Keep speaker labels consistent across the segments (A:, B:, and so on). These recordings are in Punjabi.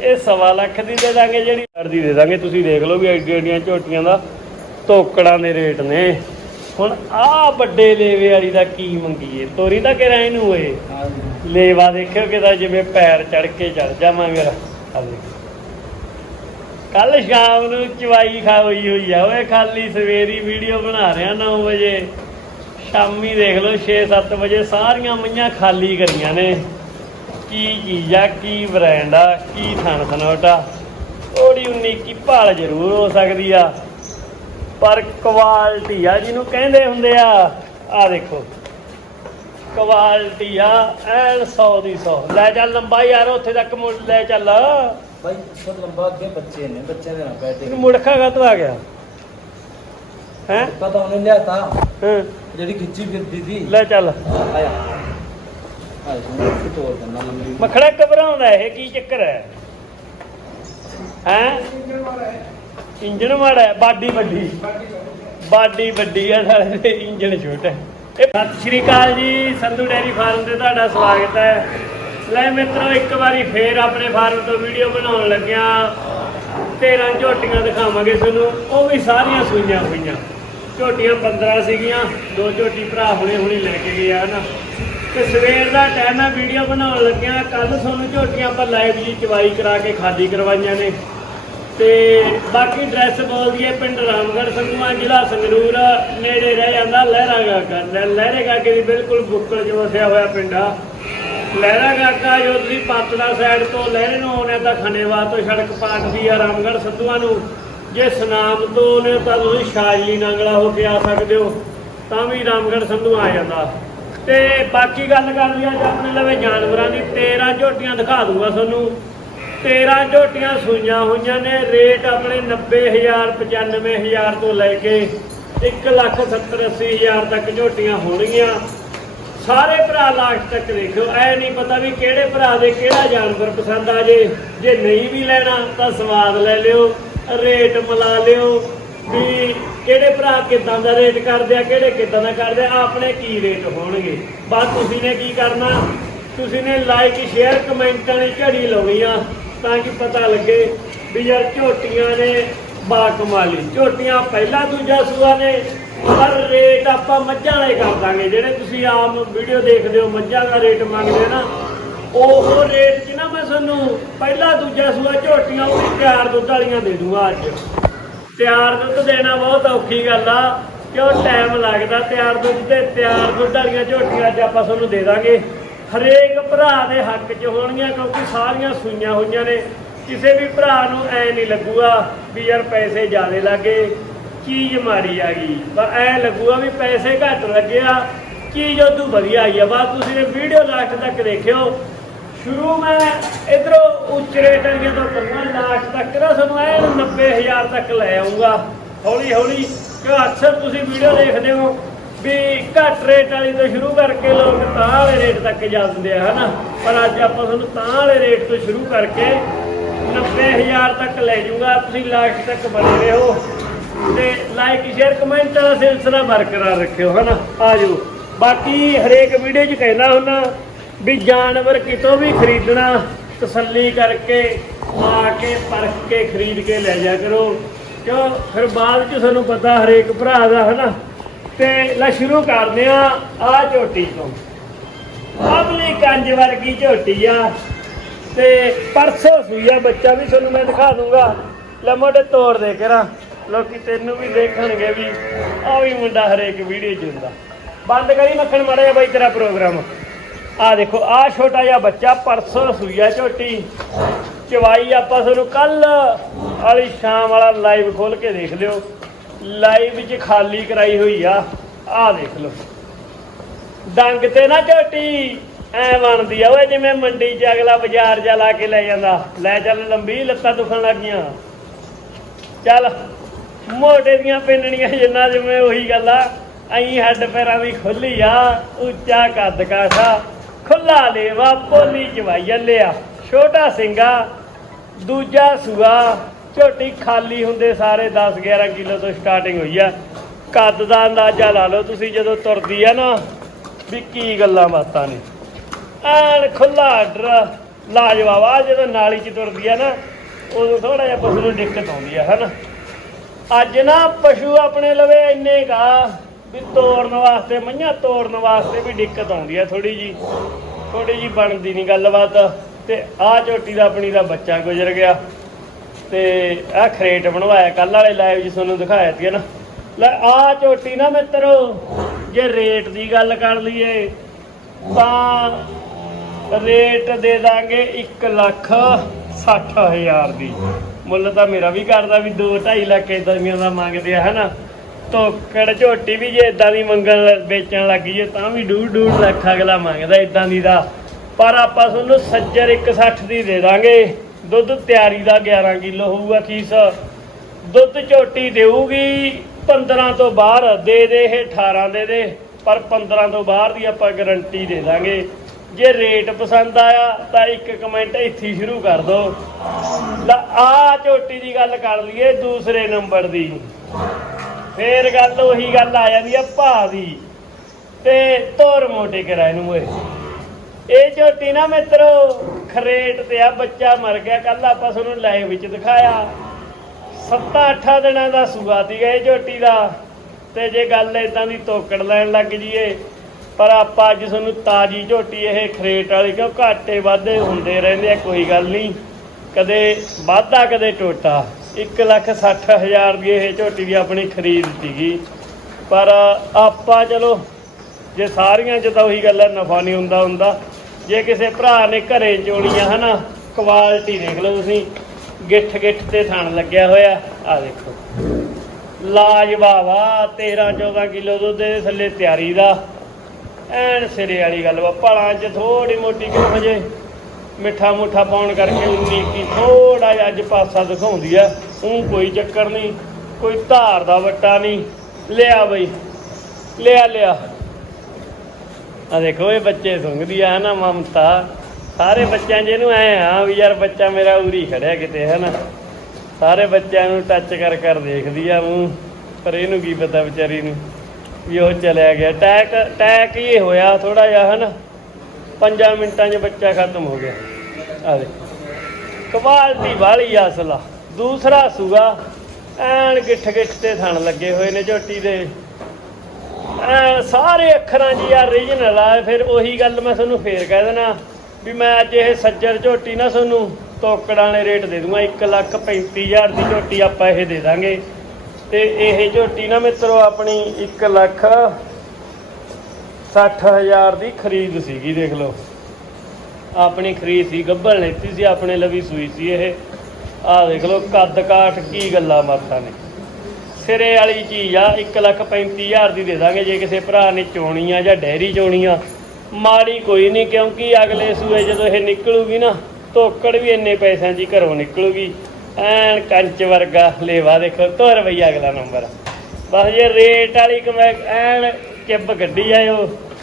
A: ਇਹ ਸਵਾ ਲੱਖ ਦੀ ਦੇ ਦਾਂਗੇ ਜਿਹੜੀ ਦੀ ਦੇ ਦਾਂਗੇ। ਤੁਸੀਂ ਦੇਖ ਲਓ ਵੀ ਐਡੀਆਂ ਐਡੀਆਂ ਝੋਟੀਆਂ ਦਾ ਤੋਕੜਾਂ ਦੇ ਰੇਟ ਨੇ। ਹੁਣ ਆਹ ਵੱਡੇ ਲੇਵੇ ਵਾਲੀ ਦਾ ਕੀ ਮੰਗੀਏ? ਤੋਰੀ ਤਾਂ ਕਿਰਾ ਇਹਨੂੰ ਓਏ? ਲੇਵਾ ਦੇਖਿਓ ਕਿਦਾ ਜਿਵੇਂ ਪੈਰ ਚੜ ਕੇ ਚੜ ਜਾਵਾਂ ਮੇਰਾ ਆ ਦੇਖ। ਕੱਲ ਸ਼ਾਮ ਨੂੰ ਚਵਾਈ ਖਾ ਹੋਈ ਹੋਈ ਆ ਓਏ ਖਾਲੀ ਸਵੇਰੀ ਵੀਡੀਓ ਬਣਾ ਰਿਹਾ 9 ਵਜੇ। ਸ਼ਾਮੀ ਦੇਖ ਲਓ 6-7 ਵਜੇ ਸਾਰੀਆਂ ਮਈਆਂ ਖਾਲੀ ਕਰੀਆਂ ਨੇ। ਕੀ ਚੀਜ਼ ਆ ਕੀ ਬ੍ਰਾਂਡ ਆ ਕੀ ਥਣ ਥਨੋਟਾ। ਥੋੜੀ ਉਨੀ ਕੀ ਭਾਲ ਜ਼ਰੂਰ ਹੋ ਸਕਦੀ ਆ। ਪਰ ਕੁਆਲਿਟੀ ਆ ਜਿਹਨੂੰ ਕਹਿੰਦੇ ਹੁੰਦੇ ਆ ਆ ਦੇਖੋ। ਕੁਆਲਿਟੀ ਆ ਐਨ 100 ਦੀ 100 ਲੈ ਚੱਲ ਲੰਬਾ ਯਾਰ ਉੱਥੇ ਤੱਕ ਮੁੜ ਲੈ ਚੱਲ।
B: ਭਾਈ ਬਹੁਤ ਲੰਬਾ ਅੱਗੇ ਬੱਚੇ ਨੇ ਬੱਚਿਆਂ ਦੇ ਨਾਲ ਬੈਠੇ
A: ਤੂੰ ਮੁੜਖਾ ਕਾ ਆ ਗਿਆ? ਹੈ?
B: ਪਤਾ ਉਹਨੇ ਲਿਆ ਤਾਂ
A: ਹਾਂ।
B: ਜਿਹੜੀ ਖਿੱਚੀ ਫਿਰਦੀ ਸੀ
A: ਲੈ ਚੱਲ।
B: ਆਇਆ ਆਇਆ ਸੁਣ ਤੋੜ ਦਿੰਦਾ ਲੰਬੀ
A: ਮਖੜਾ ਘਬਰਾਉਂਦਾ ਇਹ, ਕੀ ਚੱਕਰ ਹੈ? ਹੈ? ਇੰਜਣ ਮਾੜਾ ਹੈ, ਬਾਡੀ ਵੱਡੀ। ਬਾਡੀ ਵੱਡੀ ਹੈ ਨਾਲੇ ਤੇ ਇੰਜਣ ਛੋਟਾ। ਹੈ ਸਤਿ ਸ਼੍ਰੀ ਅਕਾਲ ਜੀ, ਸੰਧੂ ਡੈਰੀ ਫਾਰਮ ਤੇ ਤੁਹਾਡਾ ਸਵਾਗਤ ਹੈ। ਲੈ ਮਿੱਤਰੋ, ਇੱਕ ਵਾਰੀ ਫੇਰ ਆਪਣੇ ਫਾਰਮ ਤੋਂ ਵੀਡੀਓ ਬਣਾਉਣ ਲੱਗਿਆ। 13 ਝੋਟੀਆਂ ਦਿਖਾਵਾਂਗੇ ਤੁਹਾਨੂੰ, ਉਹ ਵੀ ਸਾਰੀਆਂ ਸੂਈਆਂ ਹੋਈਆਂ। ਝੋਟੀਆਂ 15 ਸੀਗੀਆਂ, ਦੋ ਝੋਟੀ ਭਰਾ ਹੁਣੇ ਹੁਣੇ ਲੈ ਕੇ ਗਿਆ ਆ ਤੇ ਸਵੇਰ ਦਾ ਟਾਈਮ ਹੈ ਵੀਡੀਓ ਬਣਾਉਣ ਲੱਗਿਆ। ਕੱਲ ਤੁਹਾਨੂੰ ਝੋਟੀਆਂ ਆਪਾਂ ਲਾਈਵ ਜੀ ਚਵਾਈ ਕਰਾ ਕੇ ਖਾਲੀ ਕਰਵਾਈਆਂ ਨੇ। ਤੇ ਬਾਕੀ ਡਰੈਸ ਬੋਲਦੀ ਹੈ ਪਿੰਡ ਰਾਮਗੜ੍ਹ ਸੰਗੂਆ ਜ਼ਿਲ੍ਹਾ ਸੰਗਰੂਰ, ਨੇੜੇ ਰਹਿ ਜਾਂਦਾ ਲਹਿਰਾ ਕਰ ਲਹਿਰੇ ਗਾਗੇ ਦੀ ਬਿਲਕੁਲ ਬੁੱਕਲ ਚ ਵਸਿਆ ਹੋਇਆ ਪਿੰਡ ਆ। ਲਹਿਰਾ ਗਾਗਾ ਜੋ ਤੁਸੀਂ ਪਾਤੜਾ ਸਾਈਡ ਤੋਂ ਲਹਿਰੇ ਨੂੰ ਆਉਣੇ ਤਾਂ ਖੰਡੇਵਾ ਤੋਂ ਸੜਕ ਪਾਟਦੀ ਆ ਰਾਮਗੜ੍ਹ ਸੰਧੂਆ ਨੂੰ। ਜੇ ਸਨਾਮ ਤੋਂ ਨੇ ਤਾਂ ਤੁਸੀਂ ਸ਼ਾਜਲੀ ਨਾਂਗਲਾ ਹੋ ਕੇ ਆ ਸਕਦੇ ਹੋ, ਤਾਂ ਵੀ ਰਾਮਗੜ੍ਹ ਸੰਧੂ ਆ ਜਾਂਦਾ। ਤੇ ਬਾਕੀ ਗੱਲ ਕਰ ਲਿਆ ਜੇ ਆਪਣੇ ਲਵੇ ਜਾਨਵਰਾਂ ਦੀ 13 ਝੋਟੀਆਂ ਦਿਖਾ ਦੂੰਗਾ ਤੁਹਾਨੂੰ। 13 ਝੋਟੀਆਂ ਸੂਈਆਂ ਹੋਈਆਂ ਨੇ, ਰੇਟ ਆਪਣੇ 90000 95000 ਤੋਂ ਲੈ ਕੇ 1 ਲੱਖ 70 80000 ਤੱਕ ਝੋਟੀਆਂ ਹੋਣਗੀਆਂ। ਸਾਰੇ ਭਰਾ ਲਾਸਟ ਤੱਕ ਦੇਖਿਓ, ਐ ਨਹੀਂ ਪਤਾ ਵੀ ਕਿਹੜੇ ਭਰਾ ਦੇ ਕਿਹੜਾ ਜਾਨਵਰ ਪਸੰਦ ਆ ਜੇ। ਜੇ ਨਹੀਂ ਵੀ ਲੈਣਾ ਤਾਂ ਸਵਾਦ ਲੈ ਲਿਓ, ਰੇਟ ਮਿਲਾ ਲਿਓ। ਵੀ ਕਿਹੜੇ ਭਰਾ ਕਿਦਾਂ ਦਾ ਰੇਟ ਕਰਦੇ ਆ, ਕਿਹੜੇ ਕਿਦਾਂ ਦਾ ਕਰਦੇ ਆ, ਆਪਣੇ ਕੀ ਰੇਟ ਹੋਣਗੇ। ਬਸ ਤੁਸੀਂ ਨੇ ਕੀ ਕਰਨਾ? ਤੁਸੀਂ ਨੇ ਲਾਈਕ ਸ਼ੇਅਰ ਕਮੈਂਟਾਂ ਦੀ ਝੜੀ ਲਾਉਣੀ ਆ ਤਾਂ ਕਿ ਪਤਾ ਲੱਗੇ ਵੀ ਯਾਰ ਝੋਟੀਆਂ ਨੇ ਬਾ ਕਮਾਲੀ ਝੋਟੀਆਂ ਪਹਿਲਾ ਦੂਜਾ ਸੂਆ ਨੇ, ਪਰ ਰੇਟ ਆਪਾਂ ਮੱਝਾਂ ਵਾਲੇ ਕਰ ਦਾਂਗੇ। ਜਿਹੜੇ ਤੁਸੀਂ ਆਮ ਵੀਡੀਓ ਦੇਖਦੇ ਹੋ, ਮੱਝਾਂ ਦਾ ਰੇਟ ਮੰਗਦੇ ਨਾ, ਉਹ ਰੇਟ 'ਚ ਨਾ ਮੈਂ ਤੁਹਾਨੂੰ ਪਹਿਲਾ ਦੂਜਾ ਸੂਆ ਝੋਟੀਆਂ ਉਹ ਵੀ ਤਿਆਰ ਦੁੱਧ ਵਾਲੀਆਂ ਦੇ ਦੂੰਗਾ ਅੱਜ। ਤਿਆਰ ਦੁੱਧ ਦੇਣਾ ਬਹੁਤ ਔਖੀ ਗੱਲ ਆ। ਕਿਉਂ ਟਾਈਮ ਲੱਗਦਾ ਤਿਆਰ ਦੁੱਧ ਤੇ? ਤਿਆਰ ਦੁੱਧ ਵਾਲੀਆਂ ਝੋਟੀਆਂ ਅੱਜ ਆਪਾਂ ਤੁਹਾਨੂੰ ਦੇ ਦਾਂਗੇ। ਹਰੇਕ ਭਰਾ ਦੇ ਹੱਕ 'ਚ ਹੋਣਗੀਆਂ ਕਿਉਂਕਿ ਸਾਰੀਆਂ ਸੂਈਆਂ ਹੋਈਆਂ ਨੇ। ਕਿਸੇ ਵੀ ਭਰਾ ਨੂੰ ਐ ਨਹੀਂ ਲੱਗੂਗਾ ਵੀ ਯਾਰ ਪੈਸੇ ਜ਼ਿਆਦੇ ਲੱਗੇ ਚੀਜ਼ ਮਾੜੀ ਆ ਗਈ। ਪਰ ਐ ਲੱਗੂਗਾ ਵੀ ਪੈਸੇ ਘੱਟ ਲੱਗੇ ਆ। ਚੀਜ਼ ਉਦੋਂ ਵਧੀਆ ਆਈ ਆ। ਬਸ ਤੁਸੀਂ ਵੀਡੀਓ ਲਾਸਟ ਤੱਕ ਦੇਖਿਓ। ਸ਼ੁਰੂ ਮੈਂ ਇਧਰੋਂ ਉੱਚ ਰੇਟ ਵਾਲੀਆਂ ਤੋਂ ਕਰੂੰਗਾ ਲਾਸਟ ਤੱਕ ਨਾ, ਤੁਹਾਨੂੰ ਐ 90000 ਤੱਕ ਲੈ ਆਉਂਗਾ ਹੌਲੀ ਹੌਲੀ, ਕਿ ਅਕਸਰ ਤੁਸੀਂ ਵੀਡੀਓ ਦੇਖਦੇ ਹੋ ਵੀ ਘੱਟ ਰੇਟ ਵਾਲੀ ਤੋਂ ਸ਼ੁਰੂ ਕਰਕੇ ਲੋਕ ਤਾਂ ਵਾਲੇ ਰੇਟ ਤੱਕ ਜਾਂਦੇ ਆ, ਹਨਾ? ਪਰ ਅੱਜ ਆਪਾਂ ਤੁਹਾਨੂੰ ਤਾਂ ਵਾਲੇ ਰੇਟ ਤੋਂ ਸ਼ੁਰੂ ਕਰਕੇ 90000 ਤੱਕ ਲੈ ਜਾਊਗਾ। ਤੁਸੀਂ ਲਾਸਟ ਤੱਕ ਬਣੇ ਰਹੋ ਤੇ ਲਾਈਕ ਸ਼ੇਅਰ ਕਮੈਂਟ ਵਾਲਾ ਸਿਲਸਿਲਾ ਬਰਕਰਾਰ ਰੱਖਿਓ, ਹਨਾ? ਆਜੋ ਬਾਕੀ ਹਰੇਕ ਵੀਡੀਓ 'ਚ ਕਹਿੰਦਾ ਹੁੰਦਾ ਵੀ ਜਾਨਵਰ ਕਿਤੋਂ ਵੀ ਖਰੀਦਣਾ, ਤਸੱਲੀ ਕਰਕੇ ਆ ਕੇ, ਪਰਖ ਕੇ, ਖਰੀਦ ਕੇ ਲੈ ਜਾ ਕਰੋ। ਕਿਉਂ? ਫਿਰ ਬਾਅਦ 'ਚ ਸਾਨੂੰ ਪਤਾ ਹਰੇਕ ਭਰਾ ਦਾ, ਹਨਾ? ਤੇ ਲੈ ਸ਼ੁਰੂ ਕਰਦੇ ਆ ਆ ਝੋਟੀ ਤੋਂ। ਆਪਣੀ ਕੰਜ ਵਰਗੀ ਝੋਟੀ ਆ। ਤੇ ਪਰਸੋਂ ਸੂਈ ਆ, ਬੱਚਾ ਵੀ ਤੁਹਾਨੂੰ ਮੈਂ ਦਿਖਾ ਦੂੰਗਾ। ਲੈ ਮੋਢੇ ਤੋੜ ਦੇ ਕਰਾਂ। ਲੋਕੀ ਤੈਨੂੰ ਵੀ ਦੇਖਣਗੇ ਵੀ ਆ ਵੀ ਮੁੰਡਾ ਹਰੇਕ ਵੀਡੀਓ 'ਚ ਹੁੰਦਾ। ਬੰਦ ਕਰੀ ਮੱਖਣ ਮਾੜਾ ਬਾਈ ਤੇਰਾ ਪ੍ਰੋਗਰਾਮ। ਆ ਦੇਖੋ ਆ ਛੋਟਾ ਜਿਹਾ ਬੱਚਾ, ਪਰਸੋਂ ਸੂਈ ਆ ਝੋਟੀ, ਚਵਾਈ ਆਪਾਂ ਤੁਹਾਨੂੰ ਕੱਲ ਵਾਲੀ ਸ਼ਾਮ ਵਾਲਾ ਲਾਈਵ ਖੋਲ ਕੇ ਦੇਖ ਲਿਓ। ਲਾਈਵ 'ਚ ਖਾਲੀ ਕਰਾਈ ਹੋਈ ਆ ਆ ਦੇਖ ਲਓ। ਡੰਗ ਤੇ ਨਾ ਝੋਟੀ, ਐ ਬਣਦੀ ਆ, ਓਏ ਜਿਵੇਂ ਮੰਡੀ 'ਚ ਅਗਲਾ ਬਾਜ਼ਾਰ ਜਾ ਲਾ ਕੇ ਲੈ ਜਾਂਦਾ। ਲੈ ਚੱਲ, ਲੰਬੀ ਲੱਤਾਂ ਦੁਖਣ ਲੱਗੀਆਂ ਚੱਲ, ਮੋਢੇ ਦੀਆਂ ਪਿੰਨਣੀਆਂ ਜਿੰਨਾ ਜਿਵੇਂ ਉਹੀ ਗੱਲ ਆ, ਐਂ ਹੱਡ ਪੈਰਾਂ ਦੀ ਖੁੱਲੀ ਆ, ਉੱਚਾ ਕੱਦ ਕਾਠਾ। ਖੁੱਲਾ ਲੇਵਾ ਪੋਲੀ ਚਵਾਈ ਲਿਆ ਛੋਟਾ ਸਿੰਗਾ, ਦੂਜਾ ਸੂਆ। ਝੋਟੀ ਖਾਲੀ ਹੁੰਦੇ ਸਾਰੇ 10 11 ਕਿਲੋ ਤੋਂ ਸਟਾਰਟਿੰਗ ਹੋਈ ਆ। ਕੱਦ ਦਾ ਅੰਦਾਜ਼ਾ ਲਾ ਲਓ ਤੁਸੀਂ ਜਦੋਂ ਤੁਰਦੀ ਆ ਨਾ, ਵੀ ਕੀ ਗੱਲਾਂ ਬਾਤਾਂ ਨੇ। ਐਨ ਖੁੱਲਾ ਆਰਡਰ ਲਾਜਵਾਬ। ਆ ਜਦੋਂ ਨਾਲੀ ਚ ਤੁਰਦੀ ਆ ਨਾ, ਉਦੋਂ ਥੋੜਾ ਜਿਹਾ ਪਸ਼ੂ ਨੂੰ ਦਿੱਕਤ ਆਉਂਦੀ ਆ, ਹਨਾ। ਅੱਜ ਨਾ ਪਸ਼ੂ ਆਪਣੇ ਲਵੇ ਇੰਨੇ ਕਾ ਵੀ ਤੋਰਨ ਵਾਸਤੇ ਮਈਆਂ ਤੋਰਨ ਵਾਸਤੇ ਵੀ ਦਿੱਕਤ ਆਉਂਦੀ ਆ ਥੋੜੀ ਜੀ ਥੋੜੀ ਜੀ ਬਣਦੀ ਨਹੀਂ ਗੱਲਬਾਤ। ਤੇ ਆਹ ਝੋਟੀ ਦਾ ਆਪਣੀ ਦਾ ਬੱਚਾ ਗੁਜ਼ਰ ਗਿਆ। ਤੇ ਆਹ ਖਰੇਟ ਬਣਵਾਇਆ। ਕੱਲ ਵਾਲੇ ਲਾਈਵ 'ਚ ਤੁਹਾਨੂੰ ਦਿਖਾਇਆ ਸੀ ਨਾ? ਲੈ, ਆਹ ਝੋਟੀ ਨਾ ਮਿੱਤਰੋ, ਜੇ ਰੇਟ ਦੀ ਗੱਲ ਕਰ ਲਈਏ, ਤਾਂ ਰੇਟ ਦੇ ਦਾਂਗੇ 1 ਲੱਖ 60 ਹਜ਼ਾਰ ਦੀ। ਮੁੱਲ ਤਾਂ ਮੇਰਾ ਵੀ ਕਰਦਾ ਵੀ 2 2.5 ਲੱਖ ਇਦਾਂ ਦੀਆਂ ਦਾ ਮੰਗਦੇ ਆ ਹਨਾ ਤੋਕੜ ਝੋਟੀ ਵੀ ਜੇ ਇਦਾਂ ਦੀ ਮੰਗਣ ਵੇਚਣ ਲੱਗ ਜੇ ਤਾਂ ਵੀ ਡੂਢ ਡੂਢ ਲੱਖ ਅਗਲਾ ਮੰਗਦਾ ਇਦਾਂ ਦੀ ਦਾ। ਪਰ ਆਪਾਂ ਤੁਹਾਨੂੰ ਸੱਜਰ 160 ਦੀ ਦੇ ਦਾਂਗੇ। ਦੁੱਧ ਤਿਆਰੀ ਦਾ 11 ਕਿਲੋ ਹੋਊਗਾ ਖੀਸ ਦੁੱਧ ਝੋਟੀ ਦੇਊਗੀ 15 ਤੋਂ ਬਾਹਰ, ਦੇ ਦੇ ਇਹ 18 ਦੇ ਦੇ, ਪਰ 15 ਤੋਂ ਬਾਹਰ ਦੀ ਆਪਾਂ ਗਾਰੰਟੀ ਦੇ ਦਾਂਗੇ। ਜੇ ਰੇਟ ਪਸੰਦ ਆਇਆ, ਤਾਂ ਇੱਕ ਕਮੈਂਟ ਇੱਥੇ ਸ਼ੁਰੂ ਕਰ ਦਿਓ ਲਾ ਆ ਝੋਟੀ ਦੀ ਗੱਲ ਕਰ ਲਈਏ, ਦੂਸਰੇ ਨੰਬਰ ਦੀ। ਫੇਰ ਗੱਲ ਉਹੀ ਗੱਲ ਆ ਜਾਂਦੀ ਆ ਭਾ ਦੀ ਤੇ ਤੋਰ ਮੋਟੇ ਕਰਾਏ ਨੂੰ ਓਏ। ਇਹ ਝੋਟੀ ਨਾ ਮਿੱਤਰੋ, ਖਰੇਟ ਤੇ ਆ ਬੱਚਾ ਮਰ ਗਿਆ ਕੱਲ ਆਪਾਂ ਤੁਹਾਨੂੰ ਲਾਈਵ ਵਿੱਚ ਦਿਖਾਇਆ। ਸੱਤਾਂ ਅੱਠਾਂ ਦਿਨਾਂ ਦਾ ਸੂਆ ਸੀਗਾ ਇਹ ਝੋਟੀ ਦਾ ਤੇ ਜੇ ਗੱਲ ਇਦਾਂ ਦੀ ਤੋਕੜ ਲੈਣ ਲੱਗ ਜੀਏ ਪਰ ਆਪਾਂ ਅੱਜ ਤੁਹਾਨੂੰ ਤਾਜੀ ਝੋਟੀ ਇਹ ਖਰੇਟ ਵਾਲੀ, ਕਿਉਂ ਘਾਟੇ ਵਾਧੇ ਹੁੰਦੇ ਰਹਿੰਦੇ ਆ, ਕੋਈ ਗੱਲ ਨਹੀਂ। ਕਦੇ ਵਾਧਾ, ਕਦੇ ਟੋਟਾ। 1 ਲੱਖ 60 ਹਜ਼ਾਰ ਦੀ ਇਹ ਝੋਟੀ ਦੀ ਆਪਣੀ ਖਰੀਦ ਸੀਗੀ। ਪਰ ਆਪਾਂ ਚਲੋ, ਜੇ ਸਾਰੀਆਂ ਚ ਤਾਂ ਉਹੀ ਗੱਲ ਹੈ, ਨਫਾ ਨਹੀਂ ਹੁੰਦਾ ਹੁੰਦਾ। ਜੇ ਕਿਸੇ ਭਰਾ ਨੇ ਘਰੇ ਚੋਲੀਆਂ, ਹਨਾ ਕੁਆਲਿਟੀ ਦੇਖ ਲਓ ਤੁਸੀਂ ਗਿੱਠ ਗਿੱਠ ਤੇ ਥਣ ਲੱਗਿਆ ਹੋਇਆ ਆ ਦੇਖੋ। ਲਾਜਵਾਬ ਆ 13 14 ਕਿਲੋ ਦੁੱਧ ਦੇ ਥੱਲੇ ਤਿਆਰੀ ਦਾ। ਐਨ ਸਿਰੇ ਵਾਲੀ ਗੱਲ ਵਾ, ਭਲਾ ਚ ਥੋੜੀ ਮੋਟੀ ਕਿਉਂ ਹਜੇ ਮਿੱਠਾ ਮੁੱਠਾ ਪਾਉਣ ਕਰਕੇ ਉਨੀ ਕੀ ਥੋੜਾ ਜਿਹਾ ਅੱਜ ਪਾਸਾ ਦਿਖਾਉਂਦੀ ਆ। ਉਹ ਕੋਈ ਚੱਕਰ ਨਹੀਂ, ਕੋਈ ਧਾਰ ਦਾ ਵੱਟਾ ਨਹੀਂ। ਲਿਆ ਬਈ, ਲਿਆ ਲਿਆ। ਆ ਦੇਖੋ, ਇਹ ਬੱਚੇ ਸੁੰਘਦੀ ਆ ਨਾ ਮਮਤਾ? ਸਾਰੇ ਬੱਚਿਆਂ ਜਿਹਨੂੰ ਐ ਆ ਵੀ ਯਾਰ ਬੱਚਾ ਮੇਰਾ ਉਰੀ ਖੜਿਆ ਕਿਤੇ ਹੈ ਨਾ ਸਾਰੇ ਬੱਚਿਆਂ ਨੂੰ ਟੱਚ ਕਰ ਕਰ ਦੇਖਦੀ ਆ ਮੂੰਹ ਪਰ ਇਹਨੂੰ ਕੀ ਪਤਾ ਵਿਚਾਰੀ ਨੂੰ ਵੀ ਉਹ ਚਲਿਆ ਗਿਆ। ਟੈਕ ਟੈਕ ਹੀ ਹੋਇਆ ਥੋੜਾ ਜਿਹਾ, ਹਨਾ? ਪੰਜਾਂ ਮਿੰਟਾਂ 'ਚ ਬੱਚਾ ਖਤਮ ਹੋ ਗਿਆ। ਆ ਦੇ ਕੁਆਲਿਟੀ ਵਾਲੀ ਆ ਅਸਲਾ ਦੂਸਰਾ ਸੂਗਾ ਐਨ ਗਿੱਠ ਗਿੱਠ ਤੇ ਥਣ ਲੱਗੇ ਹੋਏ ਨੇ ਝੋਟੀ ਦੇ। ਐ ਸਾਰੇ ਅੱਖਰਾਂ 'ਚ ਆ ਰੀਜਨਲ ਆ। ਫਿਰ ਉਹੀ ਗੱਲ ਮੈਂ ਤੁਹਾਨੂੰ ਫੇਰ ਕਹਿ ਦੇਣਾ ਵੀ ਮੈਂ ਅੱਜ ਇਹ ਸੱਜਰ ਝੋਟੀ ਨਾ ਤੁਹਾਨੂੰ ਤੋਕੜਾਂ ਵਾਲੇ ਰੇਟ ਦੇ ਦੂੰਗਾ। 1 ਲੱਖ 35000 ਦੀ ਝੋਟੀ ਆਪਾਂ ਇਹ ਦੇ ਦਾਂਗੇ। ਤੇ ਇਹ ਝੋਟੀ ਨਾ ਮਿੱਤਰੋ ਆਪਣੀ 1 ਲੱਖ 60000 ਦੀ ਖਰੀਦ ਸੀਗੀ, ਦੇਖ ਲਓ। ਆਪਣੀ ਖਰੀਦ ਸੀ ਗੱਭਣ ਲੈਤੀ ਸੀ, ਆਪਣੇ ਲਵੀ ਸੂਈ ਸੀ ਇਹ। ਆਹ ਦੇਖ ਲਓ, ਕੱਦ ਕਾਠ ਕੀ ਗੱਲਾਂ ਬਾਤਾਂ ਨੇ। ਸਿਰੇ ਵਾਲੀ ਚੀਜ਼ ਆ 135000 ਦੀ ਦੇ ਦਾਂਗੇ, ਜੇ ਕਿਸੇ ਭਰਾ ਨੇ ਚੋਣੀ ਆ ਜਾਂ ਡੈਰੀ ਚੋਣੀ ਆ ਮਾੜੀ ਕੋਈ ਨਹੀਂ, ਕਿਉਂਕਿ ਅਗਲੇ ਸੂਏ ਜਦੋਂ ਇਹ ਨਿਕਲੂਗੀ ਨਾ, ਧੋਕੜ ਵੀ ਇੰਨੇ ਪੈਸਿਆਂ ਦੀ ਘਰੋਂ ਨਿਕਲੂਗੀ। ਐਨ ਕੰਚ ਵਰਗਾ ਲੇਵਾ ਦੇਖੋ ਧੋ ਰੁਪਈਆ ਅਗਲਾ ਨੰਬਰ ਬਸ ਜੇ ਰੇਟ ਵਾਲੀ ਕਮੈ ਐਨ ਕਿੱਬ ਗੱਡੀ ਆਇਓ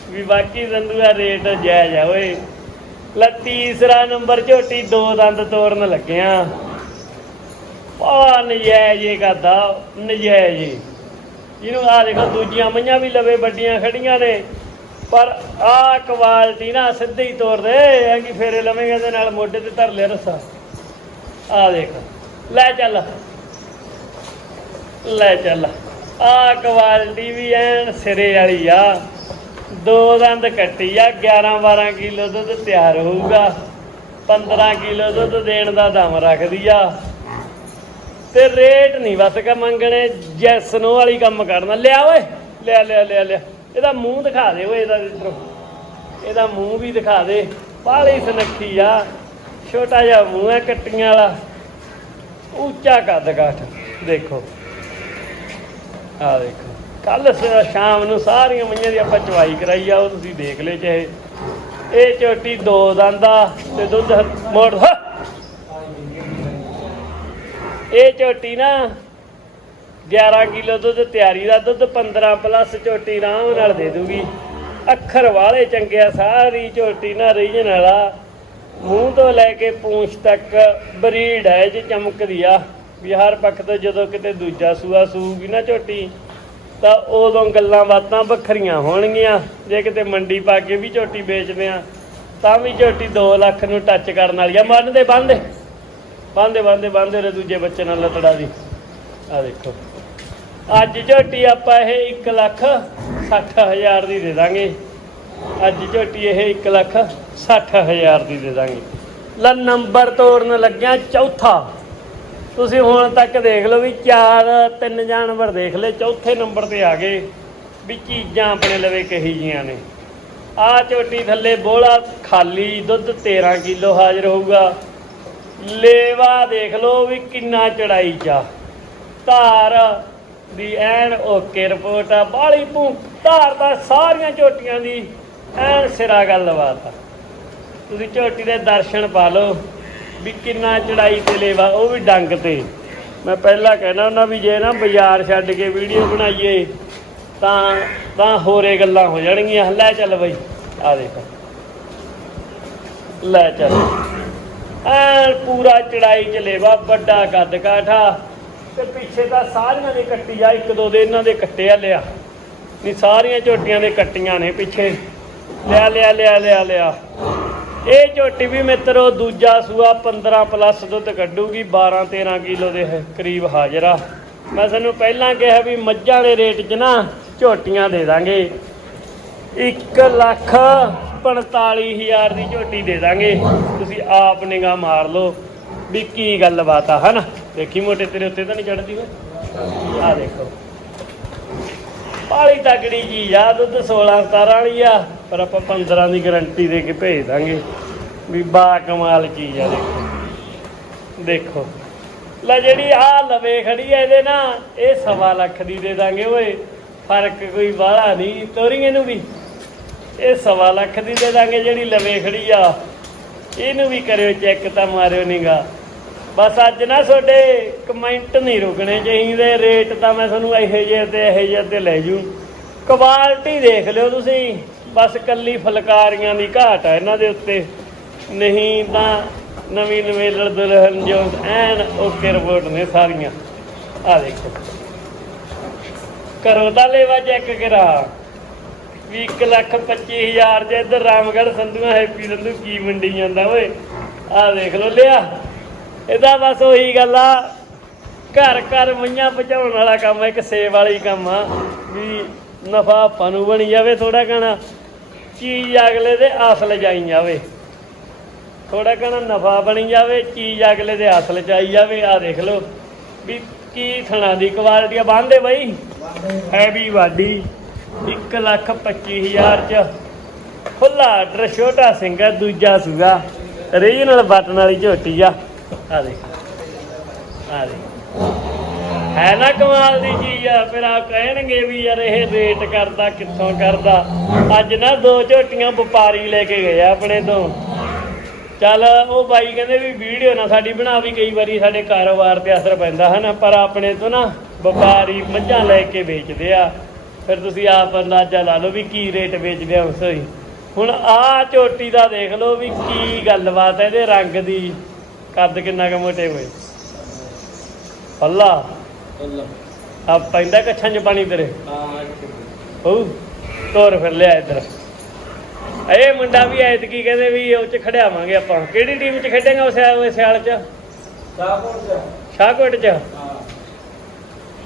A: ਵੀ ਬਾਕੀ ਸੰਧੂ ਦਾ ਰੇਟ ਜਾਇਜ਼ ਆ ਓਏ। ਲੈ ਤੀਸਰਾ ਨੰਬਰ ਝੋਟੀ ਦੋ ਦੰਦ ਤੋੜਨ ਲੱਗਿਆ। ਆ ਨਜਾਇਜ਼ ਇਹ ਕਰਦਾ, ਨਜਾਇਜ਼ ਹੀ। ਆ ਦੇਖੋ, ਦੂਜੀਆਂ ਮਈਆਂ ਵੀ ਲਵੇ, ਵੱਡੀਆਂ ਖੜੀਆਂ ਨੇ। ਪਰ ਆ ਕੁਆਲਿਟੀ ਨਾ ਸਿੱਧੇ ਹੀ ਤੋੜਦੇ ਐ ਕਿ ਫੇਰੇ ਲਵੇਂਗੇ ਇਹਦੇ ਨਾਲ ਮੋਢੇ ਤੇ ਧਰ ਲਿਆ ਰਸਾ। ਆ ਦੇਖ, ਲੈ ਚੱਲ ਲੈ ਚੱਲ। ਆ ਕੁਆਲਿਟੀ ਵੀ ਐਨ ਸਿਰੇ ਵਾਲੀ ਆ। ਦੋ ਦੰਦ ਕੱਟੀ ਆ 11 12 ਕਿਲੋ ਦੁੱਧ ਤਿਆਰ ਹੋਊਗਾ। 15 ਕਿਲੋ ਦੁੱਧ ਦੇਣ ਦਾ ਦਮ ਰੱਖਦੀ ਆ। ਤੇ ਰੇਟ ਨਹੀਂ ਬਸ ਕੇ ਮੰਗਣੇ ਜੈਸਨੋ ਵਾਲੀ ਕੰਮ ਕਰਨਾ। ਲਿਆ ਓਏ, ਲਿਆ ਲਿਆ ਲਿਆ ਲਿਆ। ਇਹਦਾ ਮੂੰਹ ਦਿਖਾ ਦੇ ਓਏ, ਇਹਦਾ ਇੱਧਰੋਂ। ਇਹਦਾ ਮੂੰਹ ਵੀ ਦਿਖਾ ਦੇ। ਬਾਹਲੀ ਸੁਨੱਖੀ ਆ। ਛੋਟਾ ਜਿਹਾ ਮੂੰਹ ਹੈ ਕੱਟੀਆਂ ਵਾਲਾ। ਉੱਚਾ ਕੱਦ ਕਾਠ। ਦੇਖੋ। ਆ ਦੇਖੋ। ਕੱਲ ਸ਼ਾਮ ਨੂੰ ਸਾਰੀਆਂ ਮਈਆਂ ਦੀ ਆਪਾਂ ਚਵਾਈ ਕਰਾਈ ਆ, ਉਹ ਤੁਸੀਂ ਦੇਖ ਲਿਓ ਚਾਹੇ। ਇਹ ਝੋਟੀ ਦੋ ਦੰਦਾ ਤੇ ਦੁੱਧ ਮੋੜ ਇਹ ਝੋਟੀ ਨਾ 11 ਕਿਲੋ ਦੁੱਧ, ਤਿਆਰੀ ਦਾ ਦੁੱਧ 15 ਪਲੱਸ ਚੋਟੀ ਆਰਾਮ ਨਾਲ ਦੇ ਦੂਗੀ। ਅੱਖਰ ਵਾਲੇ ਚੰਗੇ ਆ, ਸਾਰੀ ਝੋਟੀ ਨਾ ਰੀਜਨ ਵਾਲਾ ਮੂੰਹ ਤੋਂ ਲੈ ਕੇ ਪੂੰਛ ਤੱਕ ਬਰੀਡ ਹੈ ਜੇ ਚਮਕਦੀ ਆ। ਵੀ ਹਰ ਪੱਖ ਤੋਂ ਜਦੋਂ ਕਿਤੇ ਦੂਜਾ ਸੂਆ ਸੂਗੀ ਨਾ ਝੋਟੀ, ਤਾਂ ਉਦੋਂ ਗੱਲਾਂ ਬਾਤਾਂ ਵੱਖਰੀਆਂ ਹੋਣਗੀਆਂ। ਜੇ ਕਿਤੇ ਮੰਡੀ ਪਾ ਕੇ ਵੀ ਝੋਟੀ ਵੇਚਦੇ ਆ ਤਾਂ ਵੀ ਝੋਟੀ 2 ਲੱਖ ਨੂੰ ਟੱਚ ਕਰਨ ਵਾਲੀ ਆ। ਮੰਨ ਦੇ ਬੰਦੇ ਬੰਦੇ ਬੰਦੇ ਬੰਦੇ ਰੇ ਦੂਜੇ ਬੱਚੇ ਨਾਲ ਲਤੜਾ ਦੀ। ਆ ਦੇਖੋ। ਅੱਜ ਝੋਟੀ ਆਪਾਂ ਇਹ 1 ਲੱਖ 60 ਹਜ਼ਾਰ ਦੀ ਦੇ ਦਾਂਗੇ। ਅੱਜ ਝੋਟੀ ਇਹ 1 ਲੱਖ 60 ਹਜ਼ਾਰ ਦੀ ਦੇ ਦਾਂਗੇ। ਲੈ ਨੰਬਰ ਤੋੜਨ ਲੱਗਿਆ ਚੌਥਾ। ਤੁਸੀਂ ਹੁਣ ਤੱਕ ਦੇਖ ਲਓ ਵੀ ਚਾਰ, ਤਿੰਨ ਜਾਨਵਰ ਦੇਖ ਲਏ, ਚੌਥੇ ਨੰਬਰ ਤੇ ਆ ਗਏ ਵੀ ਚੀਜ਼ਾਂ ਆਪਣੇ ਲਵੇ ਕਹੀ ਜੀਆਂ ਨੇ। ਆ ਚੋਟੀ ਥੱਲੇ ਬੋਲਾ ਖਾਲੀ, ਦੁੱਧ 13 ਕਿਲੋ ਹਾਜ਼ਰ ਹੋਊਗਾ। ਲੇਵਾ ਦੇਖ ਲਓ ਵੀ ਕਿੰਨਾ ਚੜਾਈ ਚਾ ਧਾਰ ਦੀ ਐਨ ਓਕੇ ਰਿਪੋਰਟ ਆ, ਬਾਲੀ ਭੂ ਧਾਰ ਦਾ ਸਾਰੀਆਂ ਝੋਟੀਆਂ ਦੀ ਐਨ ਸਿਰਾ ਗੱਲਬਾਤ ਆ। ਤੁਸੀਂ ਝੋਟੀ ਦੇ ਦਰਸ਼ਨ ਪਾ ਲਓ। ਵੀ ਕਿੰਨਾ ਚੜਾਈ ਤੇ ਲੇਵਾ, ਉਹ ਵੀ ਡੰਗ ਤੇ। ਮੈਂ ਪਹਿਲਾਂ ਕਹਿਣਾ ਉਹਨਾਂ ਵੀ ਜੇ ਨਾ ਬਾਜ਼ਾਰ ਛੱਡ ਕੇ ਵੀਡੀਓ ਬਣਾਈਏ, ਤਾਂ ਤਾਂ ਹੋਰੇ ਗੱਲਾਂ ਹੋ ਜਾਣਗੀਆਂ। ਲੈ ਚੱਲ ਬਈ ਆ ਦੇਖ। ਲੈ ਚੱਲ। ਐਨ ਪੂਰਾ ਚੜਾਈ ਚ ਲੇਵਾ, ਵੱਡਾ ਗੱਦ ਕਾਠਾ। ਤੇ ਪਿੱਛੇ ਤਾਂ ਸਾਰੀਆਂ ਦੀ ਕੱਟੀ ਆ, ਇੱਕ ਦੋ ਦੇ ਇਹਨਾਂ ਦੇ ਕੱਟਿਆ ਲਿਆ। ਨਹੀਂ, ਸਾਰੀਆਂ ਝੋਟੀਆਂ ਦੇ ਕੱਟੀਆਂ ਨੇ ਪਿੱਛੇ। ਲਿਆ ਲਿਆ ਲਿਆ ਲਿਆ ਲਿਆ। ਇਹ ਝੋਟੀ ਵੀ ਮਿੱਤਰੋ, ਦੂਜਾ ਸੂਆ 15 ਪਲੱਸ ਦੁੱਧ ਕੱਢੂਗੀ 12 13 ਕਿਲੋ ਦੇ ਕਰੀਬ ਹਾਜ਼ਰਾ। ਮੈਂ ਤੁਹਾਨੂੰ ਪਹਿਲਾਂ ਕਿਹਾ ਵੀ ਮੱਝਾਂ ਦੇ ਰੇਟ 'ਚ ਨਾ ਝੋਟੀਆਂ ਦੇ ਦਾਂਗੇ। 1 ਲੱਖ 45000 ਦੀ ਝੋਟੀ ਦੇ ਦਾਂਗੇ। ਤੁਸੀਂ ਆਪ ਨਿਗਾਹ ਮਾਰ ਲਓ ਵੀ ਕੀ ਗੱਲਬਾਤ ਆ, ਹਨਾ? ਦੇਖੀ ਮੋਟੇ ਤੇਰੇ ਉੱਤੇ ਤਾਂ ਨਹੀਂ ਚੜਦੀ ਓਏ ਆ ਦੇਖੋ। ਪਾਲੀ ਤਕੜੀ ਚੀਜ਼ ਆ, ਦੁੱਧ 16 17 ਵਾਲੀ ਆ, ਪਰ ਆਪਾਂ 15 ਦੀ ਗਾਰੰਟੀ ਦੇ ਕੇ ਭੇਜ ਦਾਂਗੇ ਵੀ ਬਾ ਕਮਾਲ ਚੀਜ਼ ਆ ਦੇਖੋ। ਦੇਖੋ। ਲੈ ਜਿਹੜੀ ਆ ਲਵੇ ਖੜੀ ਐ ਇਹਦੇ ਨਾ ਇਹ ਸਵਾ ਲੱਖ ਦੀ ਦੇ ਦਾਂਗੇ ਓਏ, ਫ਼ਰਕ ਕੋਈ ਬਾਹਲਾ ਨਹੀਂ ਤੋਰੀ ਨੂੰ ਵੀ। ਇਹ ਸਵਾ ਲੱਖ ਦੀ ਦੇ ਦਾਂਗੇ ਜਿਹੜੀ ਲਵੇ ਖੜੀ ਆ, ਇਹਨੂੰ ਵੀ ਕਰਿਓ ਚੈੱਕ ਤਾਂ ਮਾਰਿਓ ਨੀਗਾ ਬਸ ਅੱਜ ਨਾ ਤੁਹਾਡੇ ਕਮੈਂਟ ਨਹੀਂ ਰੁਕਣੇ ਚਾਹੀਦੇ ਰੇਟ ਤਾਂ ਮੈਂ ਤੁਹਾਨੂੰ ਇਹੋ ਜਿਹੇ ਤੇ ਇਹੋ ਜਿਹੇ ਤੇ ਲੈ ਜੂ। ਕੁਆਲਿਟੀ ਦੇਖ ਲਿਓ ਤੁਸੀਂ, ਬਸ ਕੱਲੀ ਫਲਕਾਰੀਆਂ ਦੀ ਘਾਟ ਆ ਇਹਨਾਂ ਦੇ ਉੱਤੇ। ਨਹੀਂ ਤਾਂ ਨਵੀਂ ਨਵੇਲੜ ਦੁਲਹਨ ਜੋ ਐਨ ਓਕੇ ਰਿਪੋਰਟ ਨੇ ਸਾਰੀਆਂ। ਆ ਦੇਖੋ। ਕਰੋ ਤਾਂ ਲੈਵਾ ਚੈੱਕ ਕਰਾ। ਵੀ 1 ਲੱਖ 25 ਹਜ਼ਾਰ ਜੇ ਇੱਧਰ ਰਾਮਗੜ੍ਹ ਸੰਧੂਆਂ, ਹੈਪੀ ਸੰਧੂ, ਕੀ ਮੰਡੀ ਜਾਂਦਾ ਓਏ। ਆ ਦੇਖ ਲੋ ਲਿਆ। ਇਹਦਾ ਬਸ ਉਹੀ ਗੱਲ ਆ। ਘਰ ਘਰ ਮਈਆਂ ਪਹੁੰਚਾਉਣ ਵਾਲਾ ਕੰਮ ਇੱਕ ਸੇਵ ਵਾਲੀ ਕੰਮ ਆ, ਵੀ ਨਫਾ ਆਪਾਂ ਨੂੰ ਬਣੀ ਜਾਵੇ ਥੋੜਾ ਕਣਾ ਚੀਜ਼ ਅਗਲੇ ਦੇ ਅਸਲ ਜਾਈ ਜਾਵੇ। ਥੋੜਾ ਕਣਾ ਨਫਾ ਬਣੀ ਜਾਵੇ, ਚੀਜ਼ ਅਗਲੇ ਦੇ ਅਸਲ ਚ ਆਈ ਜਾਵੇ। ਆ ਦੇਖ ਲਓ ਵੀ ਕੀ ਥਣਾ ਦੀ ਕੁਆਲਿਟੀ ਆ। ਬੰਦੇ ਬਈ। ਹੈਵੀ ਵਾਡੀ 1 ਲੱਖ 25 ਹਜ਼ਾਰ ਚ। ਖੁੱਲਾ ਆਰਡਰ ਛੋਟਾ ਸਿੰਘ ਦੂਜਾ ਸੂਗਾ ਰੀਜਨਲ ਬਟਨ ਵਾਲੀ ਝੋਟੀ ਆ। ਆ ਦੇਖ। ਆ ਦੇਖ। ਹੈ ਨਾ ਕਮਾਲ ਦੀ ਚੀਜ਼ ਆ, ਫਿਰ ਆ ਕਹਿਣਗੇ ਵੀ ਯਾਰ ਇਹ ਰੇਟ ਕਰਦਾ, ਕਿੱਥੋਂ ਕਰਦਾ? ਅੱਜ ਨਾ ਦੋ ਝੋਟੀਆਂ ਵਪਾਰੀ ਲੈ ਕੇ ਗਏ ਆਪਣੇ ਤੋਂ। ਚੱਲ ਉਹ ਬਾਈ ਕਹਿੰਦੇ ਵੀ ਵੀਡੀਓ ਨਾ ਸਾਡੀ ਬਣਾ ਵੀ ਕਈ ਵਾਰੀ ਸਾਡੇ ਕਾਰੋਬਾਰ ਤੇ ਅਸਰ ਪੈਂਦਾ ਹਨਾ, ਪਰ ਆਪਣੇ ਤੋਂ ਨਾ ਵਪਾਰੀ ਮੱਝਾਂ ਲੈ ਕੇ ਵੇਚਦੇ ਆ। ਫਿਰ ਤੁਸੀਂ ਆਪ ਅੰਦਾਜ਼ਾ ਲਾ ਲਓ ਵੀ ਕੀ ਰੇਟ ਵੇਚਦੇ ਆ ਉਸ ਹੀ। ਹੁਣ ਆਹ ਚੋਟੀ ਦਾ ਦੇਖ ਲਓ ਵੀ ਕੀ ਗੱਲਬਾਤ ਹੈ ਇਹਦੇ ਰੰਗ ਦੀ। ਕੱਦ ਕਿੰਨਾ ਕੁ ਮੋਟੇ ਹੋਏ? ਅੱਲਾ।
B: ਚੱਲ
A: ਆ ਪੈਂਦਾ ਕੱਛਾਂ 'ਚ ਪਾਣੀ ਤੇਰੇ?
B: ਹਾਂ
A: ਹੋਊ ਤੋਰ ਫਿਰ ਲਿਆ ਇੱਧਰ। ਇਹ ਮੁੰਡਾ ਵੀ ਐਤਕੀ ਕਹਿੰਦੇ ਵੀ ਉਹ ਚ ਖੜਿਆਵਾਂਗੇ ਆਪਾਂ। ਕਿਹੜੀ ਟੀਮ ਚ ਖੇਡੇਗਾ ਉਸ ਸਿਆਲ ਚ?
B: ਸਾਬੋਰ ਜਾ
A: ਸ਼ਾਹਕੋਟ ਚ?
B: ਹਾਂ।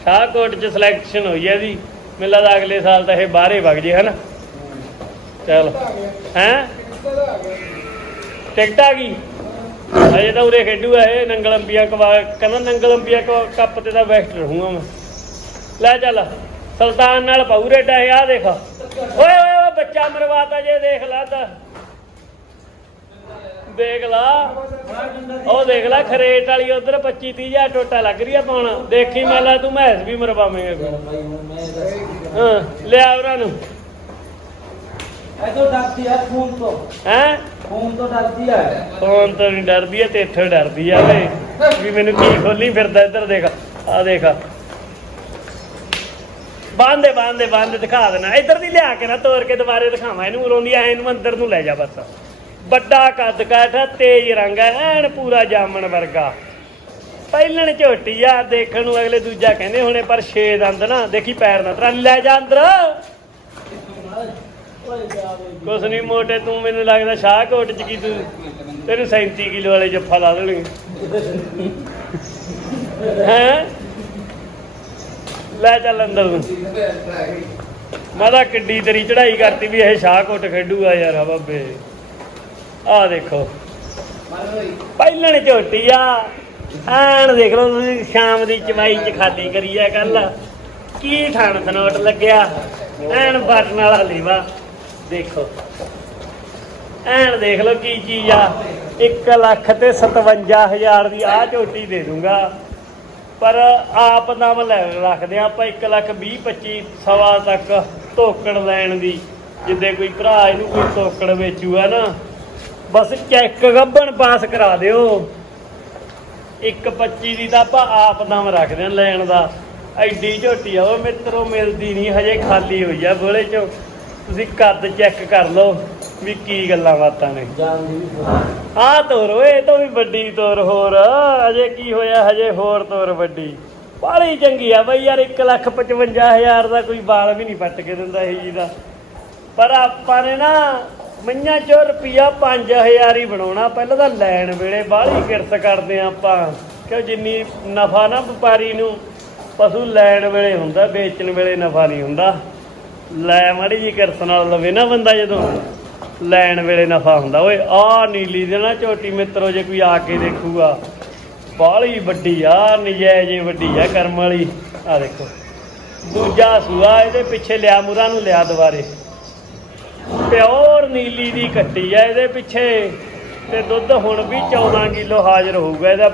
A: ਸ਼ਾਹਕੋਟ ਚ ਸਿਲੈਕਸ਼ਨ ਹੋਈ ਹੈ ਇਹਦੀ ਮੈਨੂੰ ਲੱਗਦਾ ਅਗਲੇ ਸਾਲ ਤਾਂ ਇਹ ਬਾਹਰੇ ਵਗ ਜੇ ਹਨਾ? ਚਲ। ਹੈ? ਟਿਕਟ ਆ ਗਈ? ਅਜੇ ਤਾਂ ਉਰੇ ਖੇਡੂਗਾ ਇਹ, ਨੰਗਲ ਅੰਬੀਆ ਕਵਾ, ਕਹਿੰਦਾ ਨੰਗਲ ਅੰਬੀਆ ਕੱਪ ਤੇ ਤਾਂ ਬੈਸਟ ਰਹੂੰਗਾ ਮੈਂ। ਲੈ ਚੱਲ, ਸੁਲਤਾਨ ਨਾਲ ਪਾਉ ਰੇਡਾ ਇਹ ਆ ਦੇਖ। ਓਏ ਓਏ ਬੱਚਾ ਮਰਵਾਤਾ ਜੇ, ਦੇਖ ਲਾ ਤਾਂ। ਦੇਖ ਲਾ। ਉਹ ਦੇਖ ਲਾ, ਖਰੇਟ ਵਾਲੀ ਉਧਰ 25 30 ਹਜ਼ਾਰ ਟੋਟਾ ਲੱਗ ਰਹੀ ਆ ਪਾਉਣਾ। ਦੇਖੀ ਮੈਲਾ ਤੂੰ ਮਹਿਸ ਵੀ ਮਰਵਾਵੇਂਗਾ ਕੋਈ। ਹਾਂ, ਲਿਆ ਉਹਨਾਂ ਨੂੰ।
B: ਇਹ ਤੋਂ ਡਰਦੀ ਹੈ ਫੋਨ ਤੋਂ।
A: ਹੈ?
B: ਫੋਨ ਤੋਂ ਡਰਦੀ ਹੈ
A: ਫੋਨ ਤੋਂ ਨਹੀਂ ਡਰਦੀ ਐ ਤੇ ਇੱਥੋਂ ਡਰਦੀ ਆ ਵੇ। ਵੀ ਮੈਨੂੰ ਕੀ ਖੋਲੀ ਫਿਰਦਾ ਇੱਧਰ ਦੇਖ ਆ ਦੇਖ। ਬਾਂਦੇ ਬਾਂਦੇ ਬਾਂਦੇ ਦਿਖਾ ਦੇਣਾ। ਇੱਧਰ ਦੀ ਲਿਆ ਕੇ ਨਾ ਤੋੜ ਕੇ ਦੁਬਾਰੇ ਦਿਖਾਵਾਂ। ਇਹਨੂੰ ਰੋਂਦੀ ਐ ਇਹਨੂੰ ਅੰਦਰ ਨੂੰ ਲੈ ਜਾ ਬਸ। ਵੱਡਾ ਕੱਦ ਕਾਠਾ ਤੇਜ਼ ਰੰਗ ਐ ਐਨ ਪੂਰਾ ਜਾਮਣ ਵਰਗਾ। ਪਹਿਲਣ ਝੋਟੀ ਆ ਦੇਖਣ ਨੂੰ ਅਗਲੇ ਦੂਜਾ ਕਹਿੰਦੇ ਹੋਣੇ ਪਰ ਛੇ ਦੰਦ ਨਾ ਦੇਖੀ ਪੈਰ ਨਾ ਤਰਾ। ਲੈ ਜਾ ਅੰਦਰ। ਕੁਛ ਨਹੀਂ ਮੋਟੇ, ਤੂੰ ਮੈਨੂੰ ਲੱਗਦਾ ਸ਼ਾਹਕੋਟ ਚ ਕੀ ਤੂੰ? ਤੈਨੂੰ 37 ਕਿਲੋ ਵਾਲੇ ਜੱਫਾ ਲਾ ਦੇਣਗੇ। ਹੈ? ਲੈ ਚੱਲ ਅੰਦਰ ਨੂੰ। ਮੈਂ ਤਾਂ ਕਿੱਡੀ ਤੇਰੀ ਚੜਾਈ ਕਰਤੀ ਵੀ ਇਹ ਸ਼ਾਹਕੋਟ ਖੇਡੂਗਾ ਯਾਰ ਆ ਬਾਬੇ। ਆ ਦੇਖੋ। ਪਹਿਲਣ ਝੋਟੀ ਆ। ਐਨ ਦੇਖ ਲਓ ਤੁਸੀਂ, ਸ਼ਾਮ ਦੀ ਚਮਾਈ ਚ ਖਾਲੀ ਕਰੀ ਆ ਕੱਲ ਕੀ ਥਣ ਥਨੋਟ ਲੱਗਿਆ? ਐਨ ਬਟਨ ਵਾਲਾ ਲੀਵਾ। ਦੇਖੋ। ਐਨ ਦੇਖ ਲਓ ਕੀ ਚੀਜ਼ ਆ। 1 ਲੱਖ ਤੇ 57000 ਦੀ ਆ ਝੋਟੀ ਦੇ ਦੂੰਗਾ। ਪਰ ਆਪ ਦਮ ਲੈ ਰੱਖਦੇ ਆ ਆਪਾਂ 1 ਲੱਖ 20 25 ਸਵਾ ਤੱਕ ਧੋਕੜ ਲੈਣ ਦੀ। ਜਿੱਦੇ ਕੋਈ ਭਰਾ ਇਹਨੂੰ ਕੋਈ ਧੋਕੜ ਵੇਚੂਗਾ ਨਾ। ਬਸ ਚੈੱਕ ਗੱਬਣ ਪਾਸ ਕਰਾ ਦਿਓ। 125 ਦੀ ਤਾਂ ਆਪਾਂ ਆਪ ਦਮ ਰੱਖਦੇ ਆ ਲੈਣ ਦਾ। ਐਡੀ ਝੋਟੀ ਆ ਉਹ ਮਿੱਤਰੋ ਮਿਲਦੀ ਨਹੀਂ, ਹਜੇ ਖਾਲੀ ਹੋਈ ਆ ਬੋਲੇ ਚੋਂ। ਤੁਸੀਂ ਕੱਦ ਚੈੱਕ ਕਰ ਲਓ ਵੀ ਕੀ ਗੱਲਾਂ ਬਾਤਾਂ ਨੇ। ਆਹ ਤੋਰ ਓਏ, ਇਹ ਤੋਂ ਵੀ ਵੱਡੀ ਤੋਰ ਹੋਰ। ਹਜੇ ਕੀ ਹੋਇਆ, ਹਜੇ ਹੋਰ ਤੋਰ ਵੱਡੀ। ਬਾਲੀ ਚੰਗੀ ਆ ਬਈ ਯਾਰ 155000 ਦਾ ਕੋਈ ਬਾਲ ਵੀ ਨਹੀਂ ਪੱਟ ਕੇ ਦਿੰਦਾ ਇਹ ਜੀ ਦਾ। ਪਰ ਆਪਾਂ ਨੇ ਨਾ ਮਈਆਂ ਚੋਂ ਰੁਪਿਆ 5000 ਹੀ ਬਣਾਉਣਾ। ਪਹਿਲਾਂ ਤਾਂ ਲੈਣ ਵੇਲੇ ਬਾਹਲੀ ਕਿਰਤ ਕਰਦੇ ਆ ਆਪਾਂ। ਕਿ ਜਿੰਨੀ ਨਫਾ ਨਾ ਵਪਾਰੀ ਨੂੰ, ਪਸ਼ੂ ਲੈਣ ਵੇਲੇ ਹੁੰਦਾ, ਵੇਚਣ ਵੇਲੇ ਨਫਾ ਨਹੀਂ ਹੁੰਦਾ। ਲੈ ਮਾੜੀ ਜੀ ਕਿਰਤ ਨਾਲ ਲਵੇ ਨਾ ਬੰਦਾ ਜਦੋਂ। ਲੈਣ ਵੇਲੇ ਨਫਾ ਹੁੰਦਾ। ਓਏ ਆ ਨੀਲੀ ਦੇ ਨਾ ਝੋਟੀ ਮਿੱਤਰੋ, ਜੇ ਕੋਈ ਆ ਕੇ ਦੇਖੂਗਾ। ਬਾਹਲੀ ਵੱਡੀ ਆ, ਨਜਾਇਜ਼ ਹੀ ਵੱਡੀ ਆ, ਕਰਮ ਵਾਲੀ। ਆ ਦੇਖੋ। ਦੂਜਾ ਸੂਆ, ਇਹਦੇ ਪਿੱਛੇ ਲਿਆ ਮੁਰਾਂ ਨੂੰ ਲਿਆ ਦੁਬਾਰੇ। ਪਿਓਰ ਨੀਲੀ ਦੀ ਕੱਟੀ ਆ ਇਹਦੇ ਪਿੱਛੇ। ਤੇ ਦੁੱਧ ਹੁਣ ਵੀ 14 ਕਿਲੋ ਹਾਜ਼ਰ ਹੋਊਗਾ। ਇਹਦਾ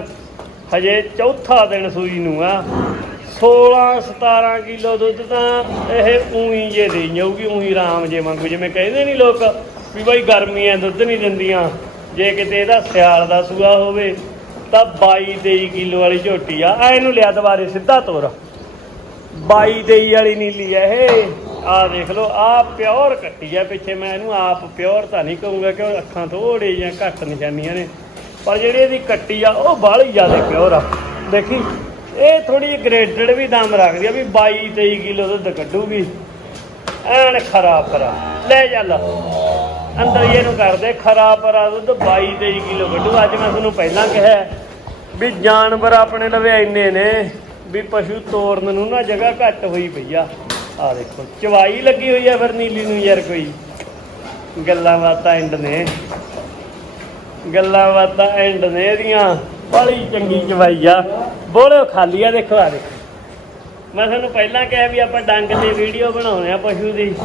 A: ਹਜੇ ਚੌਥਾ ਦਿਨ ਸੂਈ ਨੂੰ ਆ। 16 17 ਕਿਲੋ ਦੁੱਧ ਤਾਂ ਇਹ ਉਹੀ ਜੇ ਦੇ ਜਾਊਗੀ, ਉਹੀ ਰਾਮ ਜੇ ਵਾਂਗੂ, ਜਿਵੇਂ ਕਹਿੰਦੇ ਨਹੀਂ ਲੋਕ ਵੀ ਬਾਈ ਗਰਮੀਆਂ ਦੁੱਧ ਨਹੀਂ ਦਿੰਦੀਆਂ। ਜੇ ਕਿਤੇ ਇਹਦਾ ਸਿਆਲ ਦਾ ਸੂਆ ਹੋਵੇ, ਤਾਂ 22 23 ਕਿਲੋ ਵਾਲੀ ਝੋਟੀ ਆ। ਐ ਇਹਨੂੰ ਲਿਆ ਦੁਬਾਰੇ ਸਿੱਧਾ ਤੋਰ। 22 23 ਵਾਲੀ ਨੀਲੀ ਆ ਇਹ। ਆ ਦੇਖ ਲਓ ਆ ਪਿਓਰ ਕੱਟੀ ਆ ਪਿੱਛੇ। ਮੈਂ ਇਹਨੂੰ ਆਪ ਪਿਓਰ ਤਾਂ ਨਹੀਂ ਕਹੂੰਗਾ ਕਿ ਅੱਖਾਂ ਥੋੜੇ ਜਿਹੀਆਂ ਘੱਟ ਨਿਸ਼ਾਨੀਆਂ ਨੇ। ਪਰ ਜਿਹੜੀ ਇਹਦੀ ਕੱਟੀ ਆ, ਉਹ ਬਾਹਲੀ ਜ਼ਿਆਦਾ ਪਿਓਰ ਆ। ਦੇਖੀ ਇਹ ਥੋੜੀ ਜਿਹੀ ਗ੍ਰੇਡਡ ਵੀ ਦਮ ਰੱਖਦੀ ਆ ਵੀ 22 23 ਕਿਲੋ ਦੁੱਧ ਕੱਢੂਗੀ। ਐਨ ਖਰਾ ਪਰਾ। ਲੈ ਚੱਲ। ਅੰਦਰ ਇਹਨੂੰ ਕਰਦੇ, ਖਰਾ ਪਰਾ ਦੁੱਧ 22 23 ਕਿਲੋ ਕੱਢੂ। ਅੱਜ ਮੈਂ ਤੁਹਾਨੂੰ ਪਹਿਲਾਂ ਕਿਹਾ ਵੀ ਜਾਨਵਰ ਆਪਣੇ ਲਵੇ ਇੰਨੇ ਨੇ ਵੀ ਪਸ਼ੂ ਤੋਰਨ ਨੂੰ ਨਾ ਜਗ੍ਹਾ ਘੱਟ ਹੋਈ ਪਈ ਆ। ਆ ਦੇਖੋ, ਚਵਾਈ ਲੱਗੀ ਹੋਈ ਆ ਫਿਰ ਨੀਲੀ ਨੂੰ ਯਾਰ ਕੋਈ। ਗੱਲਾਂ ਬਾਤਾਂ ਐਂਡ ਨੇ। ਗੱਲਾਂ ਬਾਤਾਂ ਐਂਡ ਨੇ ਇਹਦੀਆਂ। ਬੜੀ ਚੰਗੀ ਚਵਾਈ ਆ। ਬੋਲੇ, ਖਾਲੀ ਆ, ਦੇਖੋ ਆ ਦੇਖੋ। ਮੈਂ ਤੁਹਾਨੂੰ ਪਹਿਲਾਂ ਕਿਹਾ ਵੀ ਆਪਾਂ ਡੰਗ ਤੇ ਵੀਡੀਓ ਬਣਾਉਣੇ ਆ ਪਸ਼ੂ ਦੀ।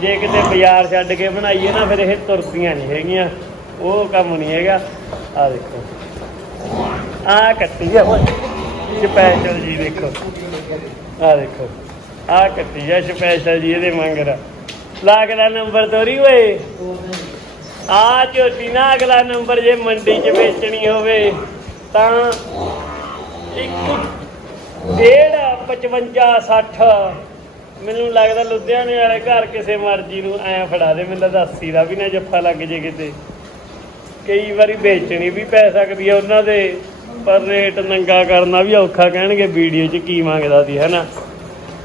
A: ਜੇ ਕਿਤੇ ਬਾਜ਼ਾਰ ਛੱਡ ਕੇ ਬਣਾਈਏ ਨਾ, ਫਿਰ ਇਹ ਤੁਰਦੀਆਂ ਨਹੀਂ ਹੈਗੀਆਂ। ਉਹ ਕੰਮ ਨਹੀਂ ਹੈਗਾ। ਆ ਦੇਖੋ। ਆ ਕੱਟੀ ਆ ਓਏ ਸਪੈਸ਼ਲ ਜੀ ਦੇਖੋ। ਆ ਦੇਖੋ। ਆ ਕੱਟੀ ਆ, ਸਪੈਸ਼ਲ ਜੀ ਇਹਦੇ ਮੰਗਰ। ਲੱਗਦਾ ਨੰਬਰ ਤੋਰੀ ਓਏ। ਆ ਝੋਟੀ ਨਾ ਅਗਲਾ ਨੰਬਰ ਜੇ ਮੰਡੀ 'ਚ ਵੇਚਣੀ ਹੋਵੇ। ਤਾਂ ਇੱਕ ਡੇਢ 55 60 ਮੈਨੂੰ ਲੱਗਦਾ ਲੁਧਿਆਣੇ ਵਾਲੇ ਘਰ ਕਿਸੇ ਮਰਜ਼ੀ ਨੂੰ ਐ ਫੜਾ ਦੇ, ਮੈਨੂੰ ਲੱਗਦਾ 80 ਦਾ ਵੀ ਨਾ ਜੱਫਾ ਲੱਗ ਜੇ ਕਿਤੇ। ਕਈ ਵਾਰੀ ਵੇਚਣੀ ਵੀ ਪੈ ਸਕਦੀ ਹੈ ਉਹਨਾਂ ਦੇ, ਪਰ ਰੇਟ ਨੰਗਾ ਕਰਨਾ ਵੀ ਔਖਾ ਕਹਿਣਗੇ, ਵੀਡੀਓ 'ਚ ਕੀ ਮੰਗਦਾ ਸੀ, ਹੈਨਾ?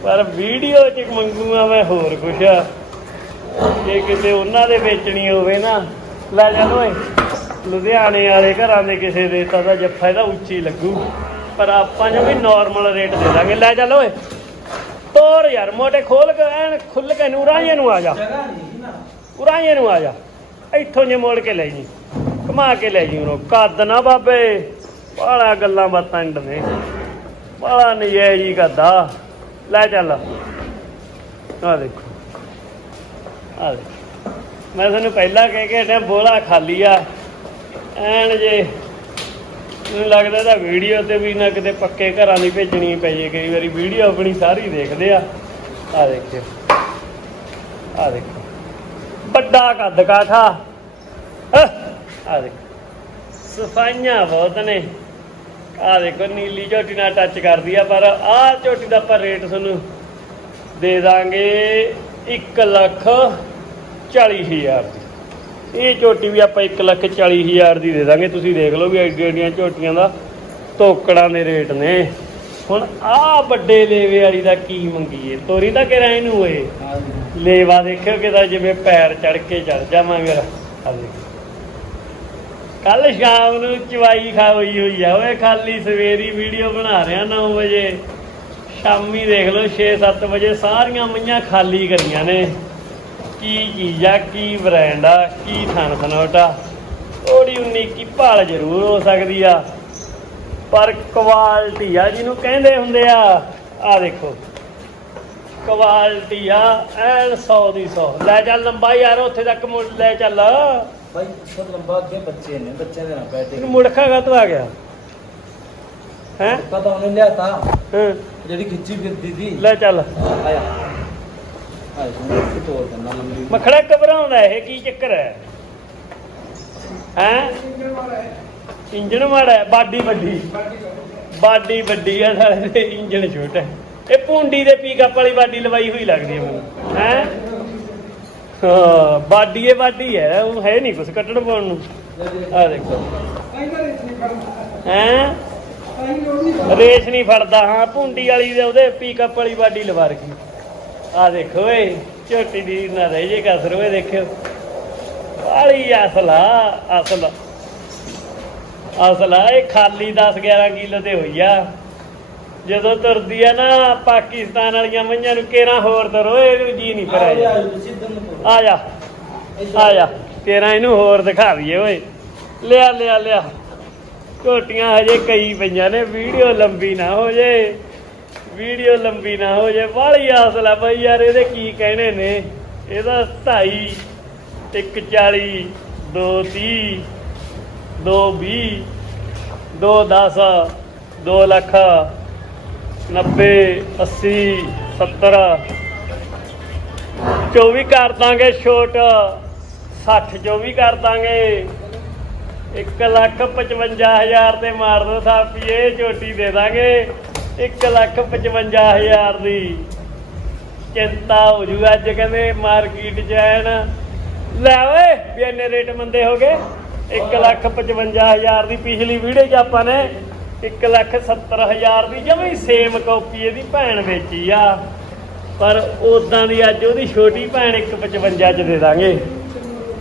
A: ਪਰ ਵੀਡੀਓ 'ਚ ਮੰਗੂਗਾ ਮੈਂ ਹੋਰ ਕੁਛ ਆ। ਜੇ ਕਿਤੇ ਉਹਨਾਂ ਦੇ ਵੇਚਣੀ ਹੋਵੇ ਨਾ। ਲੈ ਜਾ ਓਏ। ਲੁਧਿਆਣੇ ਵਾਲੇ ਘਰਾਂ ਦੇ ਕਿਸੇ ਦੇ ਤਾਂ ਦਾ ਜੱਫਾ ਇਹਦਾ ਉੱਚੀ ਲੱਗੂ। ਪਰ ਆਪਾਂ ਨੂੰ ਵੀ ਨਾਰਮਲ ਰੇਟ ਦੇ ਦਾਂਗੇ। ਲੈ ਚੱਲ ਓਏ। ਤੋਰ ਯਾਰ ਮੋਟੇ ਖੋਲ ਕੇ ਐਨ ਖੁੱਲ ਕੇ ਨੂਰਾਂਏ ਨੂੰ ਆ ਜਾ। ਉਰਾਂਏ ਨੂੰ। ਆ ਜਾ। ਇੱਥੋਂ ਜੇ ਮੋੜ ਕੇ ਲੈ ਜੀ। ਘੁਮਾ ਕੇ ਲੈ ਜੀ ਉਹਨੂੰ। ਕੱਦ ਨਾ ਬਾਬੇ। ਬਾਲਾ ਗੱਲਾਂ ਬਾਤਾਂ ਇੰਡ ਨੇ। ਬਾਲਾ ਨਜਾਇਜ਼ ਹੀ ਕੱਦਾ ਲੈ ਚੱਲ। ਆ ਦੇਖੋ। ਆ ਦੇਖੋ। ਮੈਂ ਤੁਹਾਨੂੰ ਪਹਿਲਾਂ ਕਹਿ ਕੇ ਹਟਿਆ ਬੋਲਾ ਖਾਲੀ ਆ। ਐਨ ਜੇ, ਮੈਨੂੰ ਲੱਗਦਾ ਤਾਂ ਵੀਡੀਓ ਤੇ ਵੀ ਨਾ ਕਿਤੇ ਪੱਕੇ ਘਰਾਂ ਦੀ ਭੇਜਣੀ ਪੈ ਜੇ, ਕਈ ਵਾਰੀ ਵੀਡੀਓ ਆਪਣੀ ਸਾਰੀ ਦੇਖਦੇ ਆ। ਆ ਦੇਖਿਓ। ਆ ਦੇਖੋ ਵੱਡਾ ਕੱਦ ਕਾਠਾ। ਆ ਦੇਖੋ ਸਫਾਈਆਂ ਬਹੁਤ ਨੇ। ਆ ਦੇਖੋ, ਨੀਲੀ ਝੋਟੀ ਨਾਲ ਟੱਚ ਕਰਦੀ ਆ, ਪਰ ਆਹ ਝੋਟੀ ਦਾ ਆਪਾਂ ਰੇਟ ਤੁਹਾਨੂੰ ਦੇ ਦਾਂਗੇ 1 ਲੱਖ 40 ਹਜ਼ਾਰ ਦੀ। ਇਹ ਝੋਟੀ ਵੀ ਆਪਾਂ 1 ਲੱਖ 40 ਹਜ਼ਾਰ ਦੀ ਦੇ ਦਾਂਗੇ। ਤੁਸੀਂ ਦੇਖ ਲਓ ਵੀ ਐਡੀਆਂ ਐਡੀਆਂ ਝੋਟੀਆਂ ਦਾ ਤੋਕੜਾਂ ਦੇ ਰੇਟ ਨੇ। ਹੁਣ ਆ ਵੱਡੇ ਲੇਵੇ ਵਾਲੀ ਦਾ ਕੀ ਮੰਗੀਏ? ਤੋਰੀ ਤਾਂ ਕਿ ਰਹਿ ਨੂੰ ਓਏ
B: ਹਾਂ ਜੀ
A: ਲੇਵਾ ਦੇਖਿਓ ਕਿਦਾ ਜਿਵੇਂ ਪੈਰ ਚੜ ਕੇ ਚੜ ਜਾਵਾਂਗੇ। ਕੱਲ ਸ਼ਾਮ ਨੂੰ ਚਵਾਈ ਖਾ ਹੋਈ ਹੋਈ ਆ। ਓਏ ਖਾਲੀ ਸਵੇਰੀ ਵੀਡੀਓ ਬਣਾ ਰਿਆ 9 ਵਜੇ। ਸ਼ਾਮੀ ਦੇਖ ਲਓ 6-7 ਵਜੇ ਸਾਰੀਆਂ ਮਈਆਂ ਖਾਲੀ ਕਰੀਆਂ ਨੇ। ਕੀ ਚੀਜ਼ ਆ ਕੀ ਬ੍ਰਾਂਡ ਆ ਕੀ ਥਣ ਥਨੋਟਾ ਥੋੜੀ ਉਨੀ ਕੀ ਭਾਲ ਜ਼ਰੂਰ ਹੋ ਸਕਦੀ ਆ। ਪਰ ਕੁਆਲਿਟੀ ਆ ਜਿਹਨੂੰ ਕਹਿੰਦੇ ਹੁੰਦੇ ਆ ਆ ਦੇਖੋ। ਕੁਆਲਿਟੀ ਆ ਐਨ 100 ਦੀ 100 ਲੈ ਚੱਲ ਲੰਬਾ ਯਾਰ ਉੱਥੇ ਤੱਕ ਮੁੜ ਲੈ ਚੱਲ।
B: ਭਾਈ ਸਭ ਲੰਬਾ ਅੱਗੇ ਬੱਚੇ ਨੇ ਬੱਚੇ ਦੇ ਨਾਲ ਬੈਠੇ
A: ਮੁੜਖਾ ਕਾ ਆ ਗਿਆ? ਹੈ?
B: ਪਤਾ ਉਹਨੇ ਲਿਆ ਤਾ ਜਿਹੜੀ ਖਿੱਚੀ ਫਿਰਦੀ ਸੀ।
A: ਲੈ ਚੱਲ।
B: ਆਇਆ। ਸੁਣ ਇੱਕ ਤੋੜ ਦਿੰਦਾ ਲੰਬੀ
A: ਮਖੜਾ ਘਬਰਾਉਂਦਾ ਇਹ ਕੀ ਚੱਕਰ ਹੈ? ਹੈ? ਇੰਜਣ ਮਾੜਾ ਹੈ ਬਾਡੀ ਵੱਡੀ। ਬਾਡੀ ਵੱਡੀ ਆ ਸਾਲੇ ਦੇ ਇੰਜਣ ਛੋਟਾ ਹੈ। ਇਹ ਪੁੰਡੀ ਦੇ ਪੀਕਅਪ ਵਾਲੀ ਬਾਡੀ ਲਵਾਈ ਹੋਈ ਲੱਗਦੀ ਹੈ ਮੈਨੂੰ। ਹੈ? ਹਾਂ ਬਾਡੀ ਇਹ ਬਾਡੀ ਹੈ ਉਹ ਹੈ ਨਹੀਂ ਕੁਛ ਕੱਟਣ ਪਾਉਣ ਨੂੰ। ਆ ਦੇਖੋ। ਹੈ? ਰੇਸ ਨਹੀਂ ਫੜਦਾ ਹਾਂ ਪੁੰਡੀ ਵਾਲੀ ਦੇ ਉਹਦੇ ਪੀਕਅਪ ਵਾਲੀ ਬਾਡੀ ਲਵਾ ਰਖੀ। ਆ ਦੇਖੋ ਓਏ ਝੋਟੀ ਦੀ ਨਾ ਰਹਿ ਜੇ ਕਸਰ ਓਏ ਦੇਖਿਓ। ਵਾਲੀ ਅਸਲਾ ਅਸਲ। ਅਸਲਾ ਇਹ ਖਾਲੀ 10 11 ਕਿਲੋ ਤੇ ਹੋਈ ਆ। ਜਦੋਂ ਤੁਰਦੀ ਆ ਨਾ ਪਾਕਿਸਤਾਨ ਵਾਲੀਆਂ ਮਈਆਂ ਨੂੰ ਕੇਰਾ ਹੋਰ ਤਰੋ ਇਹਨੂੰ ਜੀ ਨਹੀਂ
B: ਨੂੰ
A: ਆ ਜਾ ਆ ਜਾ। ਤੇਰਾ ਇਹਨੂੰ ਹੋਰ ਦਿਖਾ ਦਈਏ ਓਏ। ਲਿਆ ਲਿਆ ਲਿਆ। ਝੋਟੀਆਂ ਹਜੇ ਕਈ ਪਈਆਂ ਨੇ ਵੀਡੀਓ ਲੰਬੀ ਨਾ ਹੋ ਜੇ। ਵੀਡੀਓ ਲੰਬੀ ਨਾ ਹੋ ਜੇ ਬਾਹਲੀ ਆਸਲ ਆ ਬਈ ਯਾਰ, ਇਹਦੇ ਕੀ ਕਹਿਣੇ ਨੇ? ਇਹਦਾ 2.5 140 230 220 210 2 ਲੱਖ 90 80 70 24 ਕਰ ਦਾਂਗੇ ਛੋਟ 60 24 ਕਰ ਦਾਂਗੇ। 1 ਲੱਖ 55000 ਤੇ ਮਾਰ ਦੋ ਥਾਪੀਏ ਝੋਟੀ ਦੇ ਦਾਂਗੇ। 1 ਲੱਖ 55000 ਦੀ। ਚਿੰਤਾ ਹੋ ਜੂ ਅੱਜ, ਕਹਿੰਦੇ ਮਾਰਕੀਟ ਚ ਐਨ। ਲੈ ਓਏ, ਵੀ ਇੰਨੇ ਰੇਟ ਮੰਦੇ ਹੋ ਗਏ। 1 ਲੱਖ 55000 ਦੀ ਪਿਛਲੀ ਵੀਡੀਓ 'ਚ ਆਪਾਂ ਨੇ 1 ਲੱਖ 70000 ਦੀ ਜਮੀ ਸੇਮ ਕਾਪੀ ਇਹਦੀ ਭੈਣ ਵੇਚੀ ਆ। ਪਰ ਉਦਾਂ ਦੀ ਅੱਜ ਉਹਦੀ ਛੋਟੀ ਭੈਣ 155 ਚ ਦੇ ਦਾਂਗੇ।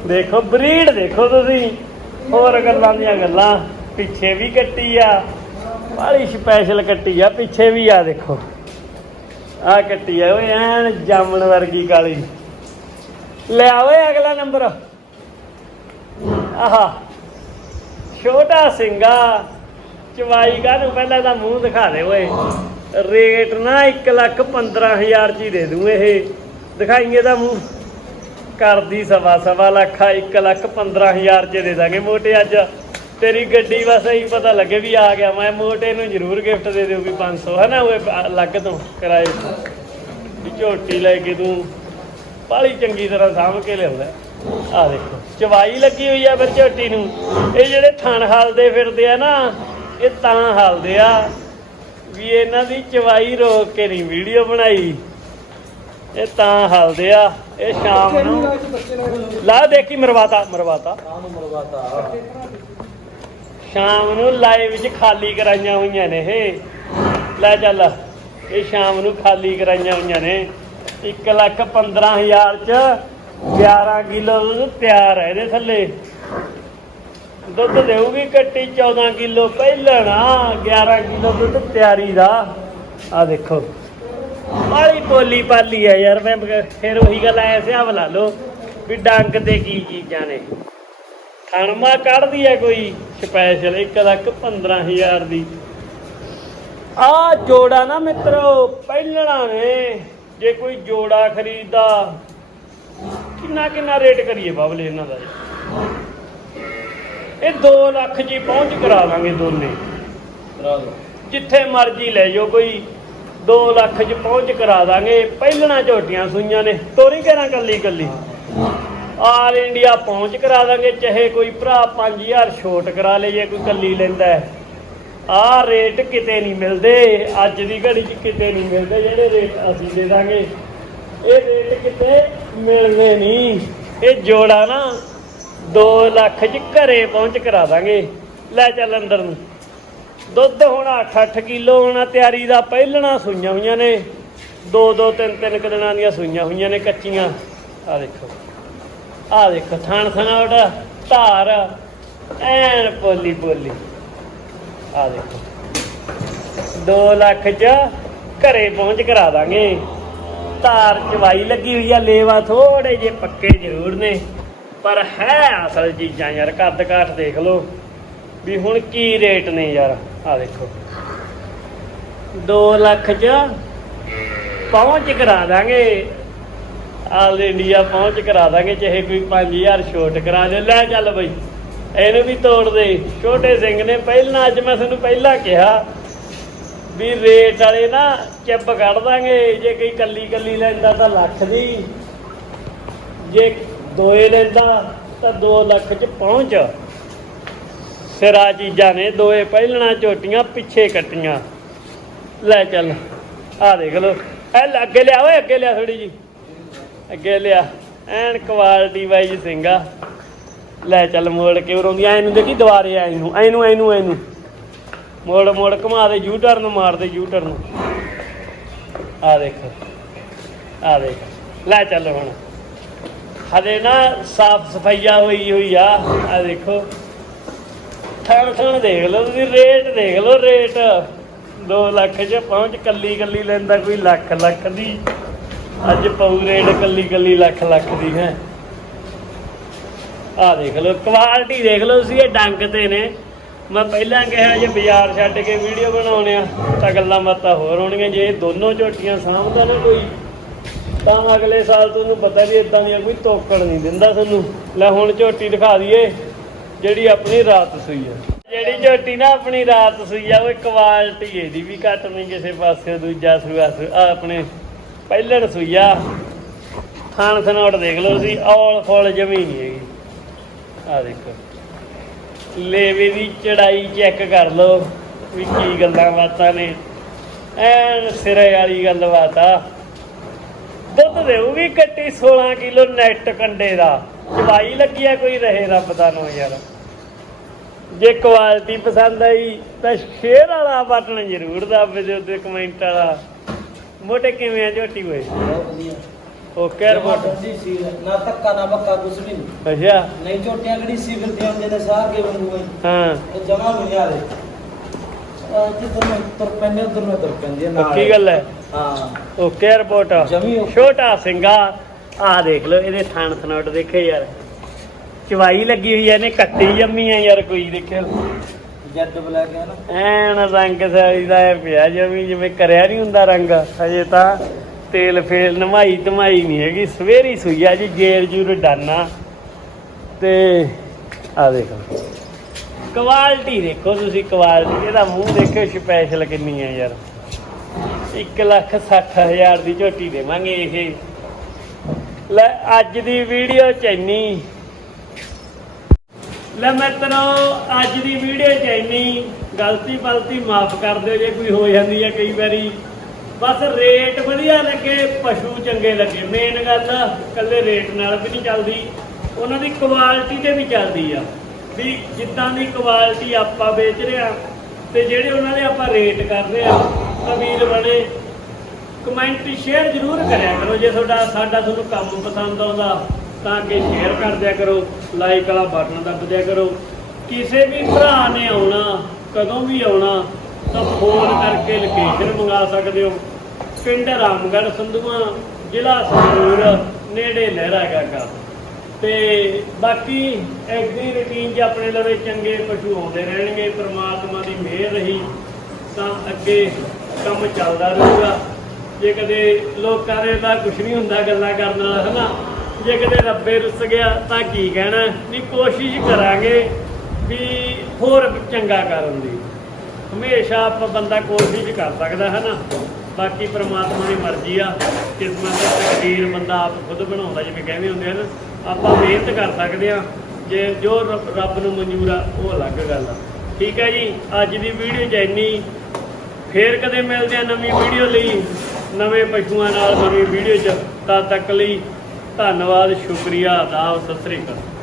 A: ਦੇਖੋ ਬਰੀਡ ਦੇਖੋ ਤੁਸੀਂ। ਹੋਰ ਗੱਲਾਂ ਦੀਆਂ ਗੱਲਾਂ। ਪਿੱਛੇ ਵੀ ਕੱਟੀ ਆ। ਬਾਹਲੀ ਸਪੈਸ਼ਲ ਕੱਟੀ ਆ, ਪਿੱਛੇ ਵੀ ਆ ਦੇਖੋ। ਆ ਕੱਟੀ ਆ, ਓਏ ਐਨ ਜਾਮਣ ਵਰਗੀ ਕਾਲੀ। ਲੈ ਓਏ ਅਗਲਾ ਨੰਬਰ ਆਹਾ। ਛੋਟਾ ਸਿੰਘਾ ਚਵਾਈ ਕਾਹਨੂੰ? ਪਹਿਲਾਂ ਤਾਂ ਮੂੰਹ ਦਿਖਾ ਦੇ ਓਏ। ਰੇਟ ਨਾ 1 ਲੱਖ 15000 ਚ ਹੀ ਦੇ ਦੂੰ ਇਹ। ਦਿਖਾਈਏ ਦਾ ਮੂੰਹ। ਕਰਦੀ ਸਵਾ ਸਵਾ ਲੱਖ ਆ 1 ਲੱਖ 15000 ਚ ਦੇ ਦਾਂਗੇ ਮੋਟੇ ਅੱਜ। ਤੇਰੀ ਗੱਡੀ ਬਸ ਇਹੀ ਪਤਾ ਲੱਗੇ ਵੀ ਆ ਗਿਆ। ਮੈਂ ਮੋਟੇ ਨੂੰ ਜ਼ਰੂਰ ਗਿਫਟ ਦੇ ਦਿਓ ਵੀ 500 ਹੈ ਉਹ ਅਲੱਗ ਤੋਂ ਕਿਰਾਏ ਵੀ ਝੋਟੀ ਲੈ ਕੇ ਤੂੰ ਬਾਹਲੀ ਚੰਗੀ ਤਰ੍ਹਾਂ ਸਾਂਭ ਕੇ ਲਿਆਉਂਦਾ। ਆ ਦੇਖੋ, ਚਵਾਈ ਲੱਗੀ ਹੋਈ ਆ ਫਿਰ ਝੋਟੀ ਨੂੰ। ਇਹ ਜਿਹੜੇ ਥਣ ਹਾਲਦੇ ਫਿਰਦੇ ਆ ਨਾ, ਇਹ ਤਾਂ ਹਾਲਦੇ ਆ ਵੀ ਇਹਨਾਂ ਦੀ ਚਵਾਈ ਰੋਕ ਕੇ ਨਹੀਂ ਵੀਡੀਓ ਬਣਾਈ। ਇਹ ਤਾਂ ਹਾਲਦੇ ਆ, ਇਹ ਸ਼ਾਮ ਨੂੰ। ਲਾ ਦੇਖੀ ਮਰਵਾਤਾ ਮਰਵਾਤਾ।
B: ਆਹ ਨੂੰ ਮਰਵਾਤਾ।
A: ਸ਼ਾਮ ਨੂੰ ਲਾਈਵ 'ਚ ਖਾਲੀ ਕਰਾਈਆਂ ਹੋਈਆਂ ਨੇ ਇਹ। ਲੈ ਚੱਲ, ਇਹ ਸ਼ਾਮ ਨੂੰ ਖਾਲੀ ਕਰਾਈਆਂ ਹੋਈਆਂ ਨੇ। 1 ਲੱਖ 15000 ਚ 11 ਕਿਲੋ ਦੁੱਧ ਤਿਆਰ ਹੈ ਇਹਦੇ ਥੱਲੇ। ਦੁੱਧ ਦੇਊਗੀ ਕੱਟੀ 14 ਕਿਲੋ ਪਹਿਲਣਾ 11 ਕਿਲੋ ਦੁੱਧ ਤਿਆਰੀ ਦਾ। ਆ ਦੇਖੋ ਬਾਲੀ ਪੋਲੀ ਪਾਲੀ ਆ ਯਾਰ, ਮੈਂ ਫਿਰ ਉਹੀ ਗੱਲ ਐ ਹਿਸਾਬ ਲਾ ਲੋ ਵੀ ਡੰਗ ਤੇ ਕੀ ਚੀਜ਼ਾਂ ਨੇ। ਥਣਮਾ ਕੱਢਦੀ ਐ ਕੋਈ ਸਪੈਸ਼ਲ 1 ਲੱਖ 15000 ਦੀ। ਆ ਜੋੜਾ ਨਾ ਮਿੱਤਰੋ ਪਹਿਲਣਾ ਨੇ ਜੇ ਕੋਈ ਜੋੜਾ ਖਰੀਦਦਾ ਕਿੰਨਾ ਕਿੰਨਾ ਰੇਟ ਕਰੀਏ ਬਾਬਲੇ ਇਹਨਾਂ ਦਾ? ਇਹ 2 ਲੱਖ ਜੀ ਪਹੁੰਚ ਕਰਾ ਦਾਂਗੇ ਦੋਨੇ।
B: ਕਰਾ ਦੋ।
A: ਜਿੱਥੇ ਮਰਜ਼ੀ ਲੈ ਜਾਓ ਕੋਈ 2 ਲੱਖ ਚ ਪਹੁੰਚ ਕਰਾ ਦਾਂਗੇ। ਪਹਿਲਣਾ ਝੋਟੀਆਂ ਸੂਈਆਂ ਨੇ ਤੋਰੀ ਕਰਾਂ ਕੱਲੀ ਕੱਲੀ। ਆਲ ਇੰਡੀਆ ਪਹੁੰਚ ਕਰਾ ਦਾਂਗੇ, ਚਾਹੇ ਕੋਈ ਭਰਾ 5000 ਛੋਟ ਕਰਾ ਲੇ, ਜੇ ਕੋਈ ਕੱਲੀ ਲੈਂਦਾ ਹੈ। ਆਹ ਰੇਟ ਕਿਤੇ ਨਹੀਂ ਮਿਲਦੇ, ਅੱਜ ਦੀ ਘੜੀ 'ਚ ਕਿਤੇ ਨਹੀਂ ਮਿਲਦੇ, ਜਿਹੜੇ ਰੇਟ ਅਸੀਂ ਦੇ ਦਾਂਗੇ। ਇਹ ਰੇਟ ਕਿਤੇ ਮਿਲਦੇ ਨਹੀਂ। ਇਹ ਜੋੜਾ ਨਾ 2 ਲੱਖ 'ਚ ਘਰੇ ਪਹੁੰਚ ਕਰਾ ਦਾਂਗੇ। ਲੈ ਚੱਲ ਅੰਦਰ ਨੂੰ। ਦੁੱਧ ਹੁਣ 8-8 ਕਿਲੋ ਹੋਣਾ, ਤਿਆਰੀ ਦਾ ਪਹਿਲਣਾ ਸੂਈਆਂ ਹੋਈਆਂ ਨੇ। ਦੋ ਦੋ ਤਿੰਨ ਤਿੰਨ ਕੁ ਦਿਨਾਂ ਦੀਆਂ ਸੂਈਆਂ ਹੋਈਆਂ ਨੇ ਕੱਚੀਆਂ। ਆ ਦੇਖੋ। ਆ ਦੇਖੋ, ਥਾਣ ਥਣਾ ਧਾਰ, ਐਨ ਪੋਲੀ ਪੋਲੀ ਆ ਦੇਖੋ। 2 ਲੱਖ ਚ ਘਰੇ ਪਹੁੰਚ ਕਰਾ ਦਾਂਗੇ। ਧਾਰ ਚਵਾਈ ਲੱਗੀ ਹੋਈ ਆ, ਲੇਵਾ ਥੋੜੇ ਜੇ ਪੱਕੇ ਜ਼ਰੂਰ ਨੇ। ਪਰ ਹੈ ਅਸਲ ਚੀਜ਼ਾਂ ਯਾਰ, ਕੱਦ ਕਾਠ ਦੇਖ ਲਓ। ਵੀ ਹੁਣ ਕੀ ਰੇਟ ਨੇ ਯਾਰ ਆ ਦੇਖੋ। 2 ਲੱਖ ਚ ਪਹੁੰਚ ਕਰਾ ਦਾਂਗੇ। ਆਲ ਇੰਡੀਆ ਪਹੁੰਚ ਕਰਾ ਦਾਂਗੇ, ਚਾਹੇ ਕੋਈ 5000 ਛੋਟ ਕਰਾ ਦੇ ਲੈ ਚੱਲ ਬਈ, ਇਹਨੂੰ ਵੀ ਤੋੜ ਦੇ। ਛੋਟੇ ਸਿੰਘ ਨੇ ਪਹਿਲਾਂ, ਅੱਜ ਮੈਂ ਤੁਹਾਨੂੰ ਪਹਿਲਾਂ ਕਿਹਾ ਵੀ ਰੇਟ ਵਾਲੇ ਨਾ ਚਿੱਪ ਕੱਢ ਦਾਂਗੇ। ਜੇ ਕੋਈ ਕੱਲੀ ਕੱਲੀ ਲੈਂਦਾ ਤਾਂ ਲੱਖ ਦੀ। ਜੇ ਦੋਏ ਲੈਂਦਾ ਤਾਂ 2 ਲੱਖ ਚ ਪਹੁੰਚ। ਸਿਰਾ ਚੀਜ਼ਾਂ ਨੇ ਦੋਏ ਪਹਿਲਣਾ ਝੋਟੀਆਂ ਪਿੱਛੇ ਕੱਟੀਆਂ। ਲੈ ਚੱਲ ਆ ਦੇਖ ਲੋ ਐ ਅੱਗੇ ਲਿਆ, ਓਏ, ਅੱਗੇ ਲਿਆ ਥੋੜੀ ਜੀ ਅੱਗੇ ਲਿਆ। ਐਨ ਕੁਆਲਿਟੀ ਵਾਈਜ਼ ਸਿੰਘਾ ਲੈ ਚੱਲ ਮੋੜ ਕੇ ਉਰੋਂ ਦੀ। ਐ ਨੂੰ ਦੇਖੀ ਦੁਬਾਰੇ, ਐ ਨੂੰ ਐ ਨੂੰ ਐ ਨੂੰ ਐ ਨੂੰ। ਮੋੜ ਮੋੜ, ਘੁਮਾ ਦੇ ਯੂ ਟਰਨ ਮਾਰ ਯੂ ਟਰਨ ਆ ਦੇਖੋ ਆ ਦੇਖ। ਲੈ ਚੱਲ ਹੁਣ। ਹਲੇ ਨਾ ਸਾਫ਼ ਸਫਾਈਆ ਹੋਈ ਹੋਈ ਆ। ਆ ਦੇਖੋ। ਥਣ ਥਣ ਦੇਖ ਲਓ ਤੁਸੀਂ ਰੇਟ ਦੇਖ ਲਓ ਰੇਟ 2 ਲੱਖ ਚ ਪਹੁੰਚ ਕੱਲੀ ਕੱਲੀ ਲੈਂਦਾ ਕੋਈ ਲੱਖ ਲੱਖ ਦੀ। ਅੱਜ ਪਊ ਰੇਟ ਕੱਲੀ ਕੱਲੀ ਲੱਖ ਲੱਖ ਦੀ ਹੈ। ਆ ਦੇਖ ਲਓ ਕੁਆਲਿਟੀ ਦੇਖ ਲਓ ਤੁਸੀਂ, ਇਹ ਡੰਗ ਤੇ ਨੇ। ਮੈਂ ਪਹਿਲਾਂ ਕਿਹਾ ਜੇ ਬਾਜ਼ਾਰ ਛੱਡ ਕੇ ਵੀਡੀਓ ਬਣਾਉਣੇ ਆ, ਤਾਂ ਗੱਲਾਂ ਬਾਤਾਂ ਹੋਰ ਹੋਣਗੀਆਂ। ਜੇ ਦੋਨੋਂ ਝੋਟੀਆਂ ਸਾਂਭਦਾ ਨਾ ਕੋਈ, ਤਾਂ ਅਗਲੇ ਸਾਲ ਤੁਹਾਨੂੰ ਪਤਾ ਵੀ ਇਦਾਂ ਦੀਆਂ ਕੋਈ ਤੋਕੜ ਨਹੀਂ ਦਿੰਦਾ ਤੁਹਾਨੂੰ। ਲੈ ਹੁਣ ਝੋਟੀ ਦਿਖਾ ਦਈਏ, ਜਿਹੜੀ ਆਪਣੀ ਰਾਤ ਸੂਈ ਆ। ਜਿਹੜੀ ਝੋਟੀ ਨਾ ਆਪਣੀ ਰਾਤ ਸੂਈ ਆ, ਉਹ ਕੁਆਲਿਟੀ ਇਹਦੀ ਵੀ ਘੱਟ ਨਹੀਂ ਕਿਸੇ ਪਾਸੇ, ਦੂਜਾ ਸੂਆ ਆਪਣੇ ਪਹਿਲਣ ਸੂਈ ਥਾਣ ਥਨੋਟ ਦੇਖ ਲਓ ਤੁਸੀਂ, ਔਲ ਫੁੱਲ ਜਮੀ ਨਹੀਂ ਹੈਗੀ। ਆ ਦੇਖੋ। ਲੇਵੇ ਦੀ ਚੜਾਈ ਚੈੱਕ ਕਰ ਲਓ ਵੀ ਕੀ ਗੱਲਾਂ ਬਾਤਾਂ ਨੇ। ਐਨ ਸਿਰੇ ਵਾਲੀ ਗੱਲਬਾਤ ਆ। ਦੁੱਧ ਦੇਊਗੀ ਕੱਟੀ 16 ਕਿਲੋ ਨੈਟ ਕੰਡੇ ਦਾ। ਚਵਾਈ ਲੱਗੀ ਆ ਕੋਈ ਰਹੇ ਰੱਬ ਦਾ ਨੋ ਯਾਰ। ਜੇ ਕੁਆਲਿਟੀ ਪਸੰਦ ਆਈ ਤਾਂ ਸ਼ੇਅਰ ਵਾਲਾ ਬਟਨ ਜ਼ਰੂਰ ਦੱਬ ਦਿਓ ਤੇ ਕਮੈਂਟ ਵਾਲਾ। ਮੋਟੇ ਕਿਵੇਂ ਆ ਝੋਟੀ ਹੋਏ
B: ਬਹੁਤ ਵਧੀਆ।
A: ਓਕੇ ਰਿਪੋਰਟ
B: ਜੀ ਸੀ ਨਾ ਧੱਕਾ ਨਾ ਬੱਕਾ ਕੁਛ ਵੀ ਨਹੀਂ।
A: ਅੱਛਾ।
B: ਨਹੀਂ ਝੋਟੀਆਂ ਕਿਹੜੀ ਸੀ ਫਿਰਦੀਆਂ ਹੁੰਦੀਆਂ ਨੇ ਸਾਹ ਕੇ ਵਾਂਗੂ ਹੀ
A: ਹਾਂ।
B: ਇਹ ਜਮਾ ਵੀ ਨਹੀਂ ਆ ਰਹੇ। ਜਿੱਧਰ ਨੂੰ ਤੁਰ ਪੈਂਦੇ ਉਧਰ ਨੂੰ ਤੁਰ ਪੈਂਦੀ ਨਾਲ।
A: ਪੱਕੀ ਗੱਲ ਹੈ।
B: ਹਾਂ।
A: ਓਕੇ ਰਿਪੋਰਟ
B: ਜਮੀ।
A: ਛੋਟਾ ਸਿੰਘਾ ਆ ਦੇਖ ਲਓ ਇਹਦੇ ਥਣ ਥਨੋਟ ਦੇਖੇ ਯਾਰ। ਚਵਾਈ ਲੱਗੀ ਹੋਈ ਐ ਇਹਨੇ ਕੱਟੀ ਜੰਮੀ ਆ ਯਾਰ ਕੋਈ ਦੇਖਿਓ
B: ਜੈਡ ਬਲੈਕ ਹੈ ਨਾ
A: ਐਨ ਰੰਗ ਸਾਰੀ ਦਾ ਇਹ ਪਿਆ ਜਮੀ ਜਿਵੇਂ ਕਰਿਆ ਨਹੀਂ ਹੁੰਦਾ ਰੰਗ। ਹਜੇ ਤਾਂ ਤੇਲ ਫੇਲ ਨਮਾਈ ਧਮਾਈ ਨਹੀਂ ਹੈਗੀ। ਸਵੇਰੀ ਸੂਈ ਆ ਜੀ ਜੇਰ ਜੂਰ ਡਾਨਾ। ਤੇ ਆ ਦੇਖੋ। ਕੁਆਲਿਟੀ ਦੇਖੋ ਤੁਸੀਂ ਕੁਆਲਿਟੀ। ਇਹਦਾ ਮੂੰਹ ਦੇਖਿਓ ਸਪੈਸ਼ਲ ਕਿੰਨੀ ਹੈ ਯਾਰ। 1 ਲੱਖ 60 ਹਜ਼ਾਰ ਦੀ ਝੋਟੀ ਦੇਵਾਂਗੇ ਇਹ। ਲੈ, ਅੱਜ ਦੀ ਵੀਡੀਓ ਚ ਇੰਨੀ ਲੈ ਮਿੱਤਰੋ, ਅੱਜ ਦੀ ਵੀਡੀਓ ਚ ਇੰਨੀ ਗਲਤੀ ਪਲਤੀ ਮਾਫ ਕਰ ਦਿਓ ਜੇ ਕੋਈ ਹੋ ਜਾਂਦੀ ਹੈ ਕਈ ਵਾਰੀ। ਬਸ ਰੇਟ ਵਧੀਆ ਲੱਗੇ, ਪਸ਼ੂ ਚੰਗੇ ਲੱਗੇ। ਮੇਨ ਗੱਲ ਕੱਲੇ ਰੇਟ ਨਾਲ ਵੀ ਨਹੀਂ ਚੱਲਦੀ। ਉਹਨਾਂ ਦੀ ਕੁਆਲਿਟੀ ਤੇ ਵੀ ਚੱਲਦੀ ਆ। ਵੀ ਜਿੱਦਾਂ ਦੀ ਕੁਆਲਿਟੀ ਆਪਾਂ ਵੇਚ ਰਹੇ ਆ, ਤੇ ਜਿਹੜੇ ਉਹਨਾਂ ਦੇ ਆਪਾਂ ਰੇਟ ਕਰ ਰਹੇ ਆ ਅਮੀਰ ਬਣੇ ਕਮੈਂਟ ਸ਼ੇਅਰ ਜ਼ਰੂਰ ਕਰਿਆ ਕਰੋ ਜੇ ਤੁਹਾਡਾ, ਸਾਡਾ ਤੁਹਾਨੂੰ ਕੰਮ ਪਸੰਦ ਆਉਂਦਾ। ਤਾਂ ਕਿ ਸ਼ੇਅਰ ਕਰ ਦਿਆ ਕਰੋ ਲਾਈਕ ਵਾਲਾ ਬਟਨ ਦੱਬ ਦਿਆ ਕਰੋ। ਕਿਸੇ ਵੀ ਭਰਾ ਨੇ ਆਉਣਾ, ਕਦੋਂ ਵੀ ਆਉਣਾ, ਤਾਂ ਫੋਨ ਕਰਕੇ ਲੋਕੇਸ਼ਨ ਮੰਗਾ ਸਕਦੇ ਹੋ। ਪਿੰਡ ਰਾਮਗੜ੍ਹ ਸੰਧੂਆਂ, ਜ਼ਿਲ੍ਹਾ ਸੰਗਰੂਰ, ਨੇੜੇ ਲਹਿਰਾ ਗਾਗਾ। ਤੇ ਬਾਕੀ ਐਗਰੀ ਰੂਟੀਨ 'ਚ ਆਪਣੇ ਲਵੇ ਚੰਗੇ ਪਸ਼ੂ ਆਉਂਦੇ ਰਹਿਣਗੇ, ਪ੍ਰਮਾਤਮਾ ਦੀ ਮਿਹਰ ਰਹੀ, ਤਾਂ ਅੱਗੇ ਕੰਮ ਚੱਲਦਾ ਰਹੂਗਾ। ਜੇ ਕਦੇ ਲੋਕਾਂ ਦੇ ਤਾਂ ਕੁਝ ਨਹੀਂ ਹੁੰਦਾ ਗੱਲਾਂ ਕਰਨ ਵਾਲਾ ਹੈ ਨਾ ਜੇ ਕਿਤੇ ਰੱਬੇ ਰੁੱਸ ਗਿਆ ਤਾਂ ਕੀ ਕਹਿਣਾ? ਨਹੀਂ, ਕੋਸ਼ਿਸ਼ ਕਰਾਂਗੇ ਵੀ ਹੋਰ ਚੰਗਾ ਕਰਨ ਦੀ। ਹਮੇਸ਼ਾ ਆਪਾਂ ਬੰਦਾ ਕੋਸ਼ਿਸ਼ ਕਰ ਸਕਦਾ ਹੈ ਨਾ ਬਾਕੀ ਪ੍ਰਮਾਤਮਾ ਦੀ ਮਰਜ਼ੀ ਆ। ਕਿਸਮਤ ਦਾ ਤਕਦੀਰ ਬੰਦਾ ਆਪ ਖੁਦ ਬਣਾਉਂਦਾ, ਜਿਵੇਂ ਕਹਿੰਦੇ ਹੁੰਦੇ ਹਨ ਆਪਾਂ ਮਿਹਨਤ ਕਰ ਸਕਦੇ ਆ ਜੇ ਜੋ ਰੱਬ ਰੱਬ ਨੂੰ ਮਨਜ਼ੂਰ ਆ, ਉਹ ਅਲੱਗ ਗੱਲ ਆ। ਠੀਕ ਹੈ ਜੀ, ਅੱਜ ਦੀ ਵੀਡੀਓ ਚ ਇੰਨੀ। ਫੇਰ ਕਦੇ ਮਿਲਦੇ ਆ ਨਵੀਂ ਵੀਡੀਓ ਲਈ, ਨਵੇਂ ਪਸ਼ੂਆਂ ਨਾਲ ਨਵੀਂ ਵੀਡੀਓ ਚ। ਤਦ ਤੱਕ ਲਈ ਧੰਨਵਾਦ ਸ਼ੁਕਰੀਆ ਆਦਾਬ ਸਤਿ ਸ੍ਰੀ ਅਕਾਲ।